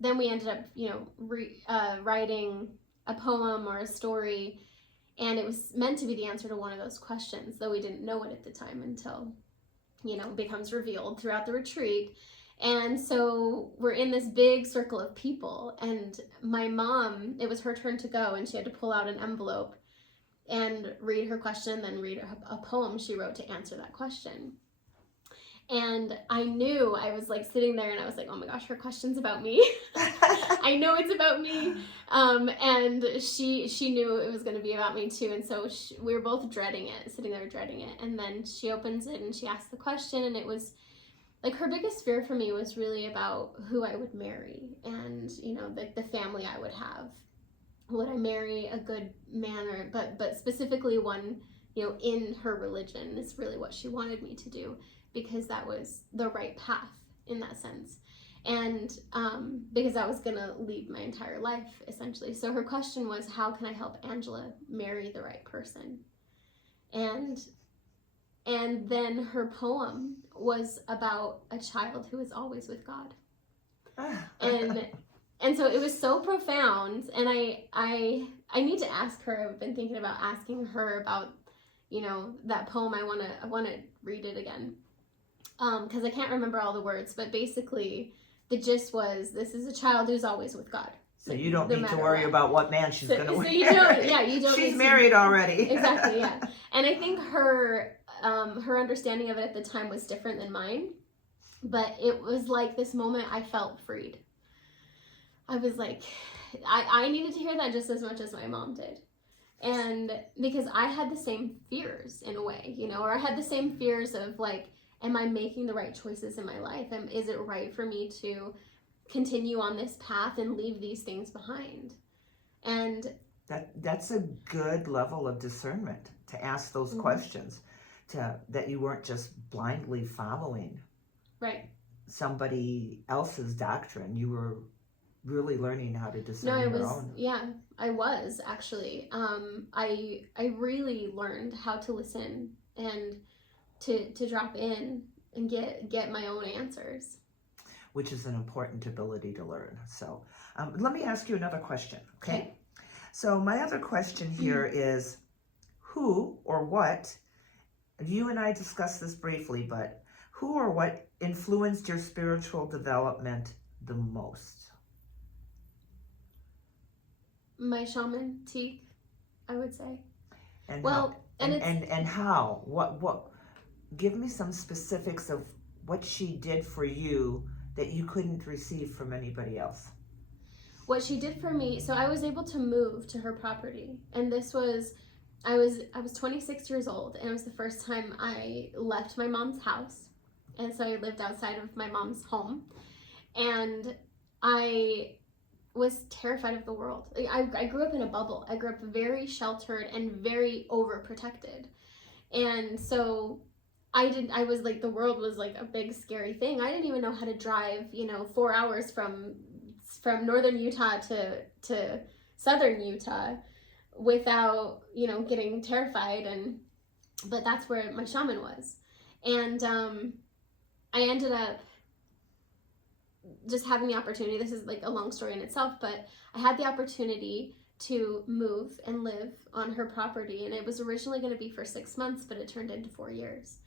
then we ended up, you know, writing a poem or a story, and it was meant to be the answer to one of those questions, though we didn't know it at the time until, you know, it becomes revealed throughout the retreat. And so we're in this big circle of people, and my mom, it was her turn to go, and she had to pull out an envelope and read her question, then read a poem she wrote to answer that question. And I knew, I was like sitting there and I was like, oh my gosh, her question's about me. I know it's about me. And she knew it was going to be about me too. And so we were both dreading it, sitting there dreading it. And then she opens it and she asks the question, and it was like, her biggest fear for me was really about who I would marry and, you know, the family I would have. Would I marry a good man, but specifically one, you know, in her religion is really what she wanted me to do, because that was the right path in that sense. And because I was going to lead my entire life, essentially. So her question was, how can I help Angela marry the right person? And then her poem was about a child who is always with God. And so it was so profound, and I need to ask her. I've been thinking about asking her about, you know, that poem. I want to read it again, because I can't remember all the words, but basically the gist was, this is a child who's always with God. So you don't need to worry about what man she's going to marry. You don't. She's married already. Exactly, yeah. And I think her understanding of it at the time was different than mine, but it was like this moment I felt freed. I was like, I needed to hear that just as much as my mom did. And because I had the same fears in a way, you know, or I had the same fears of like, am I making the right choices in my life? And is it right for me to continue on this path and leave these things behind? And that's a good level of discernment, to ask those questions, that you weren't just blindly following somebody else's doctrine. You were really learning how to discern your own. Yeah, I was actually. I really learned how to listen and to drop in and get my own answers. Which is an important ability to learn. So let me ask you another question, okay? So my other question here is, who or what, you and I discussed this briefly, but who or what influenced your spiritual development the most? My shaman, Teak, I would say. And well, how? And how? What? Give me some specifics of what she did for you that you couldn't receive from anybody else. What she did for me, so I was able to move to her property, and this was, I was 26 years old, and it was the first time I left my mom's house, and so I lived outside of my mom's home, and I was terrified of the world. I grew up in a bubble. I grew up very sheltered and very overprotected. And so I was like, the world was like a big scary thing. I didn't even know how to drive, 4 hours from northern Utah to southern Utah without, getting terrified. But that's where my shaman was. And I ended up just having the opportunity. This is like a long story in itself, but I had the opportunity to move and live on her property, and it was originally going to be for 6 months, but it turned into 4 years.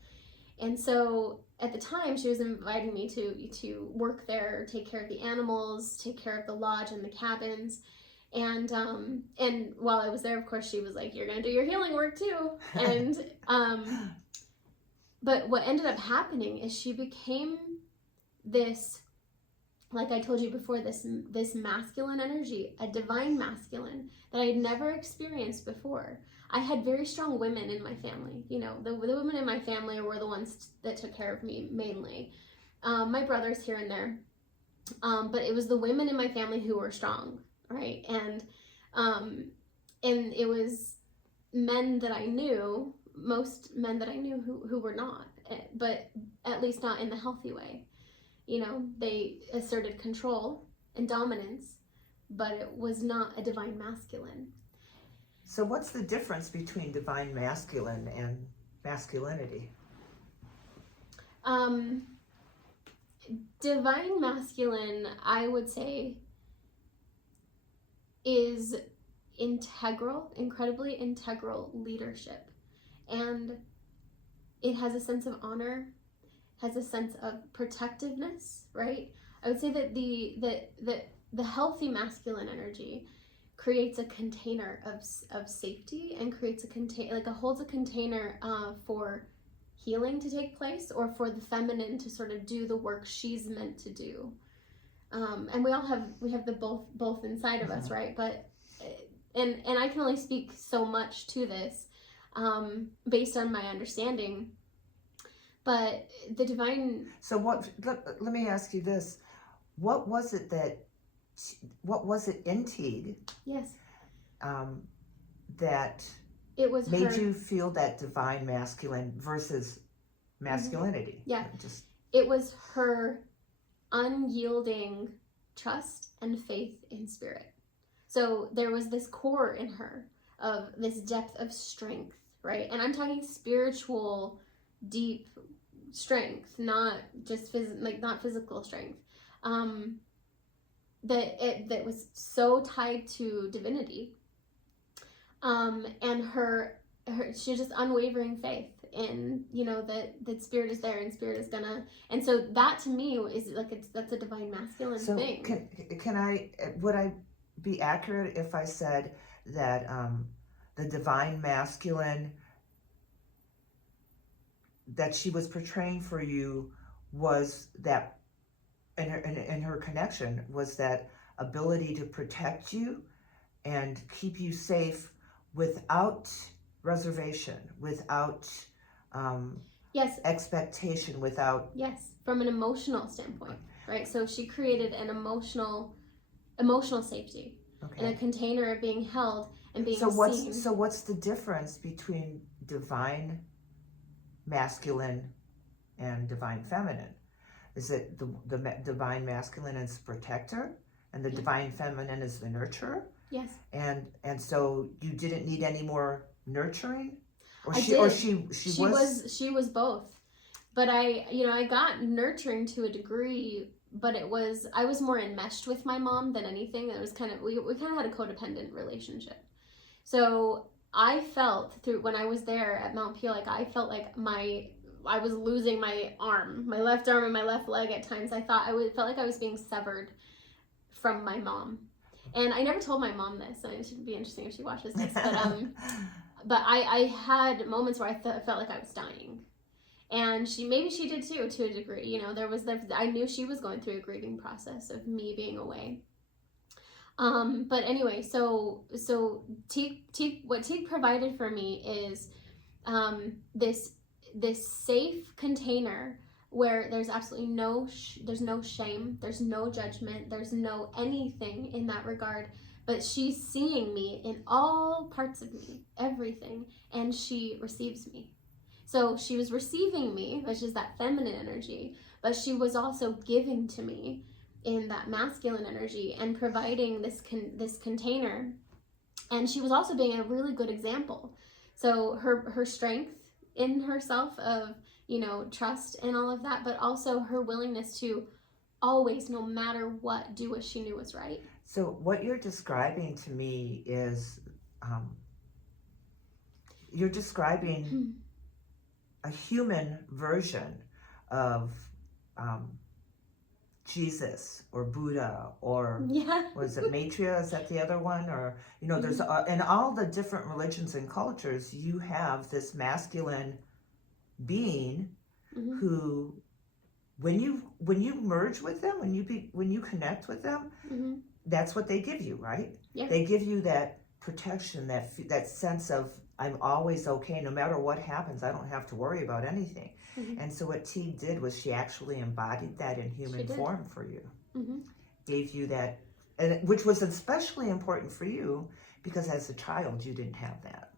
And so at the time, she was inviting me to work there, take care of the animals, take care of the lodge and the cabins. And while I was there, of course, she was like, "You're going to do your healing work too." And but what ended up happening is she became this, like I told you before, this masculine energy, a divine masculine that I had never experienced before. I had very strong women in my family. The women in my family were the ones that took care of me mainly. My brothers here and there. But it was the women in my family who were strong, right? And it was men that I knew, most men that I knew who were not, but at least not in the healthy way. They asserted control and dominance, but it was not a divine masculine. So what's the difference between divine masculine and masculinity? Divine masculine, I would say, is incredibly integral leadership. And it has a sense of honor, has a sense of protectiveness, right? I would say that the healthy masculine energy creates a container of safety, and creates holds a container for healing to take place, or for the feminine to sort of do the work she's meant to do. And we have the both inside of us, right? But and I can only speak so much to this based on my understanding. But the divine. So let me ask you this: what was it in Teague? Yes. That it was made you feel that divine masculine versus masculinity? Yeah. It was her unyielding trust and faith in spirit. So there was this core in her of this depth of strength, right? And I'm talking spiritual, deep strength, not just not physical strength. That was so tied to divinity. And her she has just unwavering faith in that spirit is there, and spirit is gonna. And so that to me is that's a divine masculine thing. Would I be accurate if I said that the divine masculine that she was portraying for you was that, in her connection, was that ability to protect you and keep you safe without reservation, without yes, expectation, without. Yes, from an emotional standpoint, right? So she created an emotional safety, and a container of being held and being seen. So what's the difference between divine masculine and divine feminine? Is it the divine masculine is the protector, and the divine feminine is the nurturer? Yes. And so you didn't need any more nurturing, she was both. But I got nurturing to a degree, but I was more enmeshed with my mom than anything. It was kind of we kind of had a codependent relationship. So I felt when I was there at Mount Peel, I felt like I was losing my left arm and my left leg at times. I felt like I was being severed from my mom. And I never told my mom this, and it should be interesting if she watches this. But I had moments where I felt like I was dying, and maybe she did too, to a degree. I knew she was going through a grieving process of me being away. But anyway, so Teague, what Teague provided for me is this safe container where there's absolutely there's no shame, there's no judgment, there's no anything in that regard. But she's seeing me in all parts of me, everything, and she receives me. So she was receiving me, which is that feminine energy, but she was also giving to me in that masculine energy and providing this container. And she was also being a really good example. So her strength in herself of, you know, trust and all of that, but also her willingness to always, no matter what, do what she knew was right. So what you're describing to me is, you're describing a human version of Jesus or Buddha or was it Maitreya? Is that the other one? Or, you know, there's in all the different religions and cultures, you have this masculine being who, when you merge with them, when you connect with them, that's what they give you, right? Yeah. They give you that protection, that sense of, I'm always okay, no matter what happens, I don't have to worry about anything. And so what Teague did was she actually embodied that in human form for you. Gave you that, and which was especially important for you because as a child you didn't have that.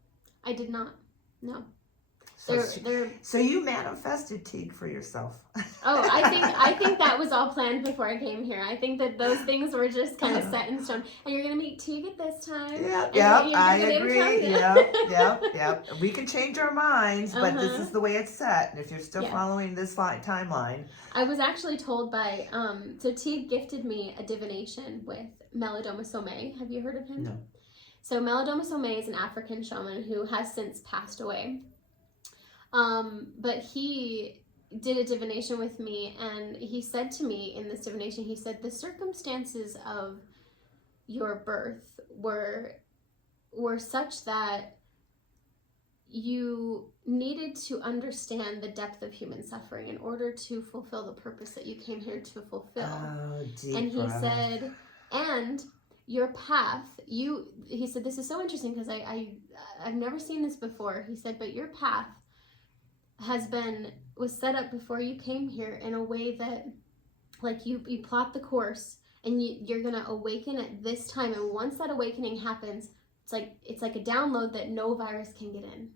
I did not. No. So you manifested Teague for yourself. Oh, I think that was all planned before I came here. I think that those things were just kind of set in stone. And you're gonna meet Teague at this time. Yeah, I agree. Yeah. We can change our minds, but this is the way it's set. And if you're still following this timeline. I was actually told by so Teague gifted me a divination with Malidoma Somé. Have you heard of him? No. So Malidoma Somé is an African shaman who has since passed away. But he did a divination with me, and he said to me in this divination, he said, the circumstances of your birth were such that you needed to understand the depth of human suffering in order to fulfill the purpose that you came here to fulfill. Oh, deep and he breath. said, and your path, he said, this is so interesting because I've never seen this before. He said, but your path was set up before you came here in a way that, like, you plot the course and you're gonna awaken at this time, and once that awakening happens, it's like a download that no virus can get in.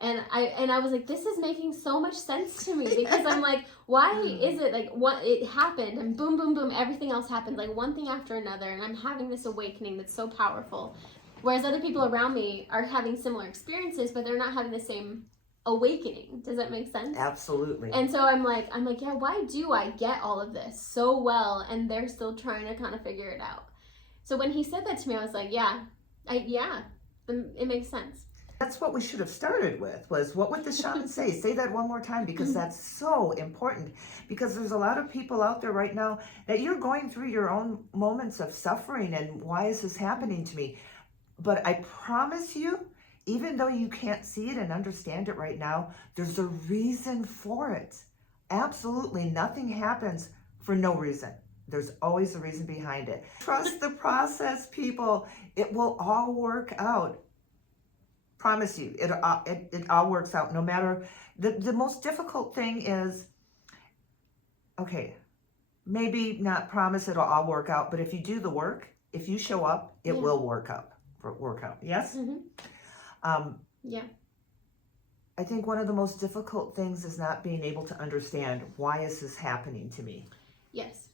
And I was like, this is making so much sense to me, because I'm like, why is it like what it happened and boom boom boom, everything else happened, like one thing after another, and I'm having this awakening that's so powerful, whereas other people around me are having similar experiences, but they're not having the same awakening. Does that make sense? Absolutely. And so I'm like, yeah, why do I get all of this so well and they're still trying to kind of figure it out? So when he said that to me, I was like, it makes sense. That's what we should have started with, was what would the shaman say? Say that one more time, because that's so important. Because there's a lot of people out there right now that you're going through your own moments of suffering and why is this happening to me? But I promise you, even though you can't see it and understand it right now, there's a reason for it. Absolutely nothing happens for no reason. There's always a reason behind it. Trust the process, people. It will all work out. Promise you, it all works out. No matter, the most difficult thing is, okay, maybe not promise it'll all work out, but if you do the work, if you show up, it will work out. Yes? I think one of the most difficult things is not being able to understand, why is this happening to me? Yes.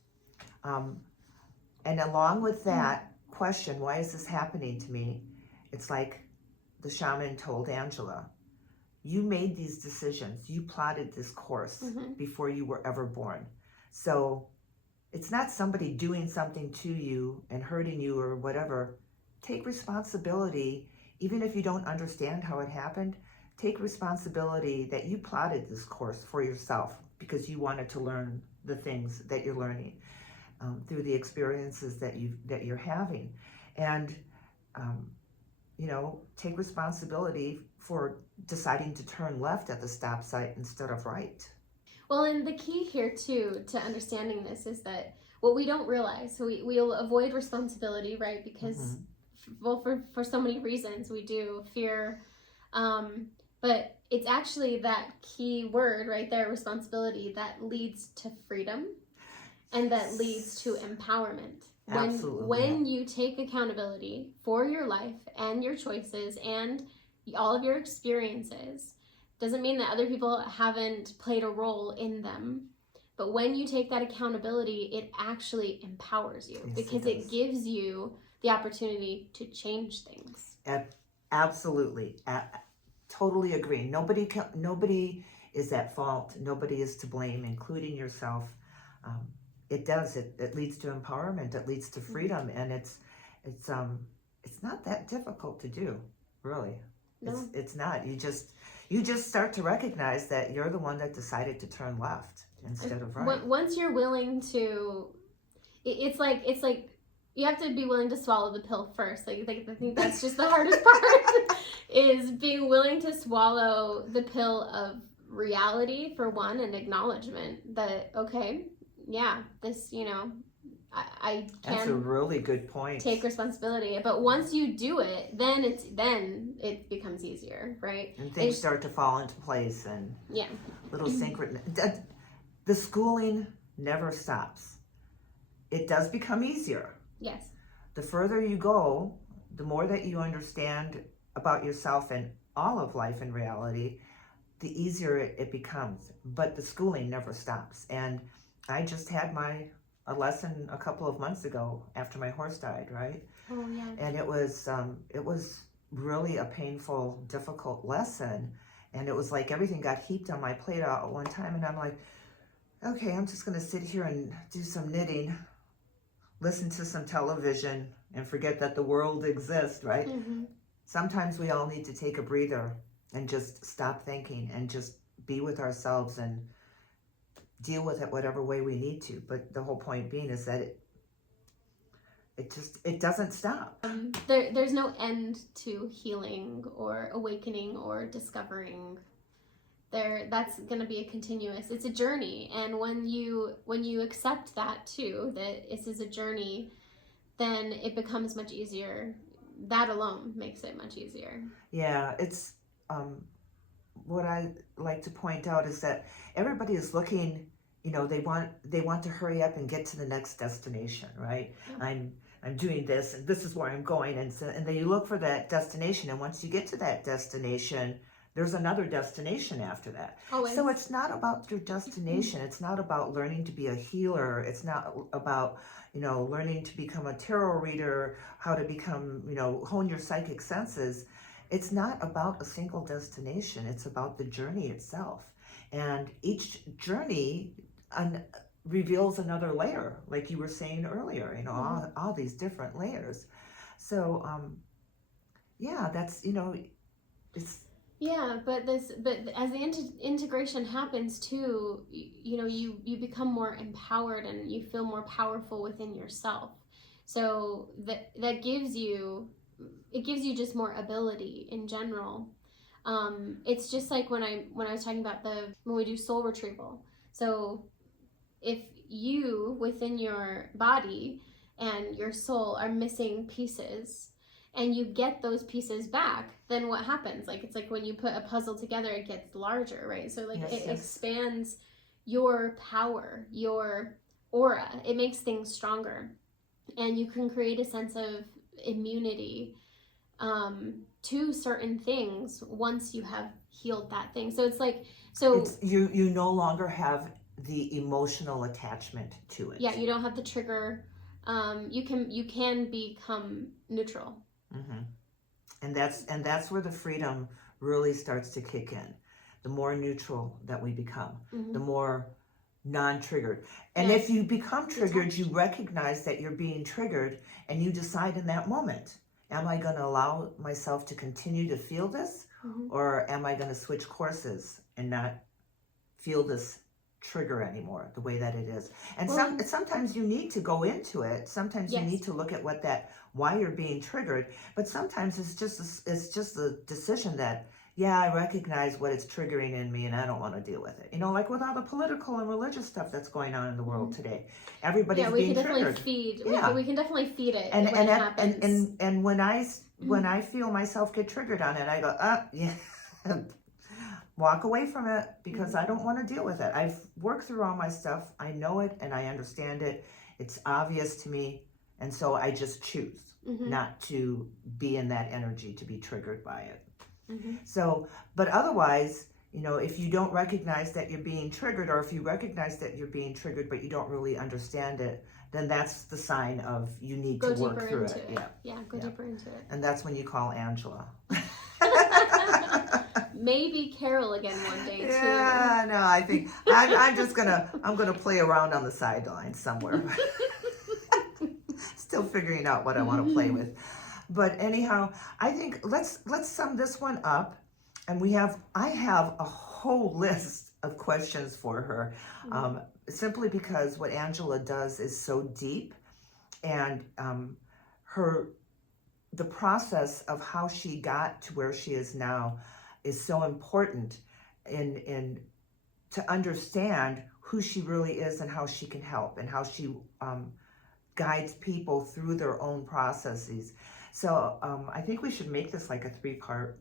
And along with that question, why is this happening to me? It's like the shaman told Angela, you made these decisions, you plotted this course before you were ever born. So it's not somebody doing something to you and hurting you or whatever. Take responsibility. Even if you don't understand how it happened, take responsibility that you plotted this course for yourself because you wanted to learn the things that you're learning through the experiences that you're having. And, take responsibility for deciding to turn left at the stop sign instead of right. Well, and the key here, too, to understanding this is that what we don't realize, so we'll avoid responsibility, right? Because, well, for so many reasons we do. Fear, But it's actually that key word right there, responsibility, that leads to freedom and that leads to empowerment. Absolutely. When you take accountability for your life and your choices and all of your experiences, doesn't mean that other people haven't played a role in them. But when you take that accountability, it actually empowers you, Yes, because it gives you the opportunity to change things. Absolutely. Totally agree. Nobody is at fault. Nobody is to blame, including yourself. It does. It leads to empowerment. It leads to freedom, and it's not that difficult to do, really. No. It's not. You just start to recognize that you're the one that decided to turn left instead of right. Once you're willing to, it's like you have to be willing to swallow the pill first. Like I think that's just the hardest part is being willing to swallow the pill of reality, for one, and acknowledgement that, okay, yeah, this, I That's a can really good point. take responsibility. But once you do it, then it becomes easier, right? And things start to fall into place, and Yeah. little the schooling never stops. It does become easier. Yes. The further you go, the more that you understand about yourself and all of life in reality, the easier it becomes. But the schooling never stops. And I just had a lesson a couple of months ago after my horse died, right? Oh, yeah. And it was really a painful, difficult lesson. And it was like everything got heaped on my plate all at one time. And I'm like, okay, I'm just going to sit here and do some knitting, listen to some television, and forget that the world exists, right? Mm-hmm. Sometimes we all need to take a breather and just stop thinking and just be with ourselves and deal with it whatever way we need to. But the whole point being is that it doesn't stop. There's no end to healing or awakening or discovering. That's going to be a continuous, it's a journey. And when you accept that too, that this is a journey, then it becomes much easier. That alone makes it much easier. Yeah, it's what I like to point out is that everybody is looking, they want to hurry up and get to the next destination, right? Yeah. I'm doing this, and this is where I'm going, and then you look for that destination, and once you get to that destination, there's another destination after that. Always. So it's not about your destination. It's not about learning to be a healer. It's not about, learning to become a tarot reader, how to become, hone your psychic senses. It's not about a single destination. It's about the journey itself. And each journey reveals another layer, like you were saying earlier, Mm-hmm. all these different layers. So, yeah, that's, it's... Yeah, but as the integration happens too, you become more empowered and you feel more powerful within yourself. So that gives you just more ability in general. It's just like when I was talking about when we do soul retrieval. So if you within your body and your soul are missing pieces, and you get those pieces back, then what happens? Like, it's like when you put a puzzle together, it gets larger, right? So like it expands your power, your aura. It makes things stronger, and you can create a sense of immunity to certain things once you have healed that thing. So it's you no longer have the emotional attachment to it. Yeah, you don't have the trigger. You can become neutral. Mm-hmm. And that's where the freedom really starts to kick in. The more neutral that we become, mm-hmm. the more non-triggered. And if you become triggered, you recognize that you're being triggered, and you decide in that moment, am I going to allow myself to continue to feel this, mm-hmm. or am I going to switch courses and not feel this trigger anymore the way that it is? And sometimes you need to go into it. Sometimes you need to look at why you're being triggered. But sometimes it's just a decision that, I recognize what it's triggering in me, and I don't want to deal with it. Like with all the political and religious stuff that's going on in the world today, everybody's being triggered. We can definitely feed it. And when it happens. And when I feel myself get triggered on it, I go, walk away from it because I don't want to deal with it. I've worked through all my stuff. I know it and I understand it. It's obvious to me. And so I just choose not to be in that energy, to be triggered by it. So, but otherwise, you know, if you don't recognize that you're being triggered, or if you recognize that you're being triggered, but you don't really understand it, then that's the sign of you need to work through it. Go deeper into it. And that's when you call Angela. Maybe Carol again one day too. Yeah, no, I think I'm gonna play around on the sidelines somewhere. Still figuring out what I want to play with. But anyhow, I think let's sum this one up. And I have a whole list of questions for her, simply because what Angela does is so deep, and the process of how she got to where she is now is so important in to understand who she really is and how she can help and how she guides people through their own processes. So I think we should make this like a 3-part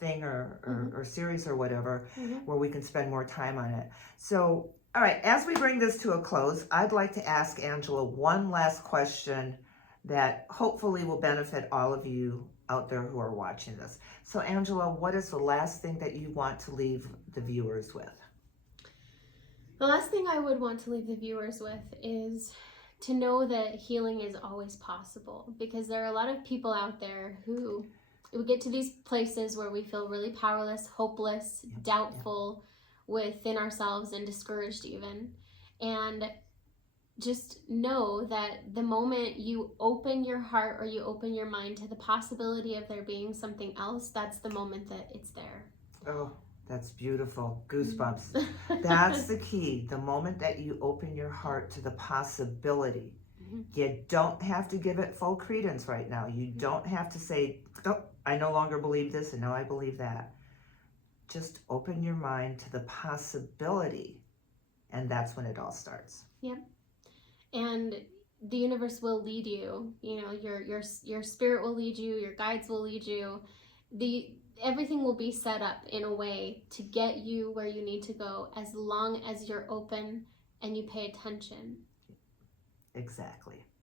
thing or series or whatever, where we can spend more time on it. So, all right, as we bring this to a close, I'd like to ask Angela one last question that hopefully will benefit all of you out there who are watching this. So, Angela, what is the last thing that you want to leave the viewers with? The last thing I would want to leave the viewers with is to know that healing is always possible, because there are a lot of people out there who we get to these places where we feel really powerless, hopeless, doubtful within ourselves, and discouraged even. And just know that the moment you open your heart or you open your mind to the possibility of there being something else, that's the moment that it's there. Oh, that's beautiful. Goosebumps. That's the key. The moment that you open your heart to the possibility. You don't have to give it full credence right now. You don't have to say, oh, I no longer believe this and now I believe that. Just open your mind to the possibility, and that's when it all starts. Yep. And the universe will lead you. You know, your spirit will lead you, your guides will lead you. Everything will be set up in a way to get you where you need to go, as long as you're open and you pay attention. Exactly.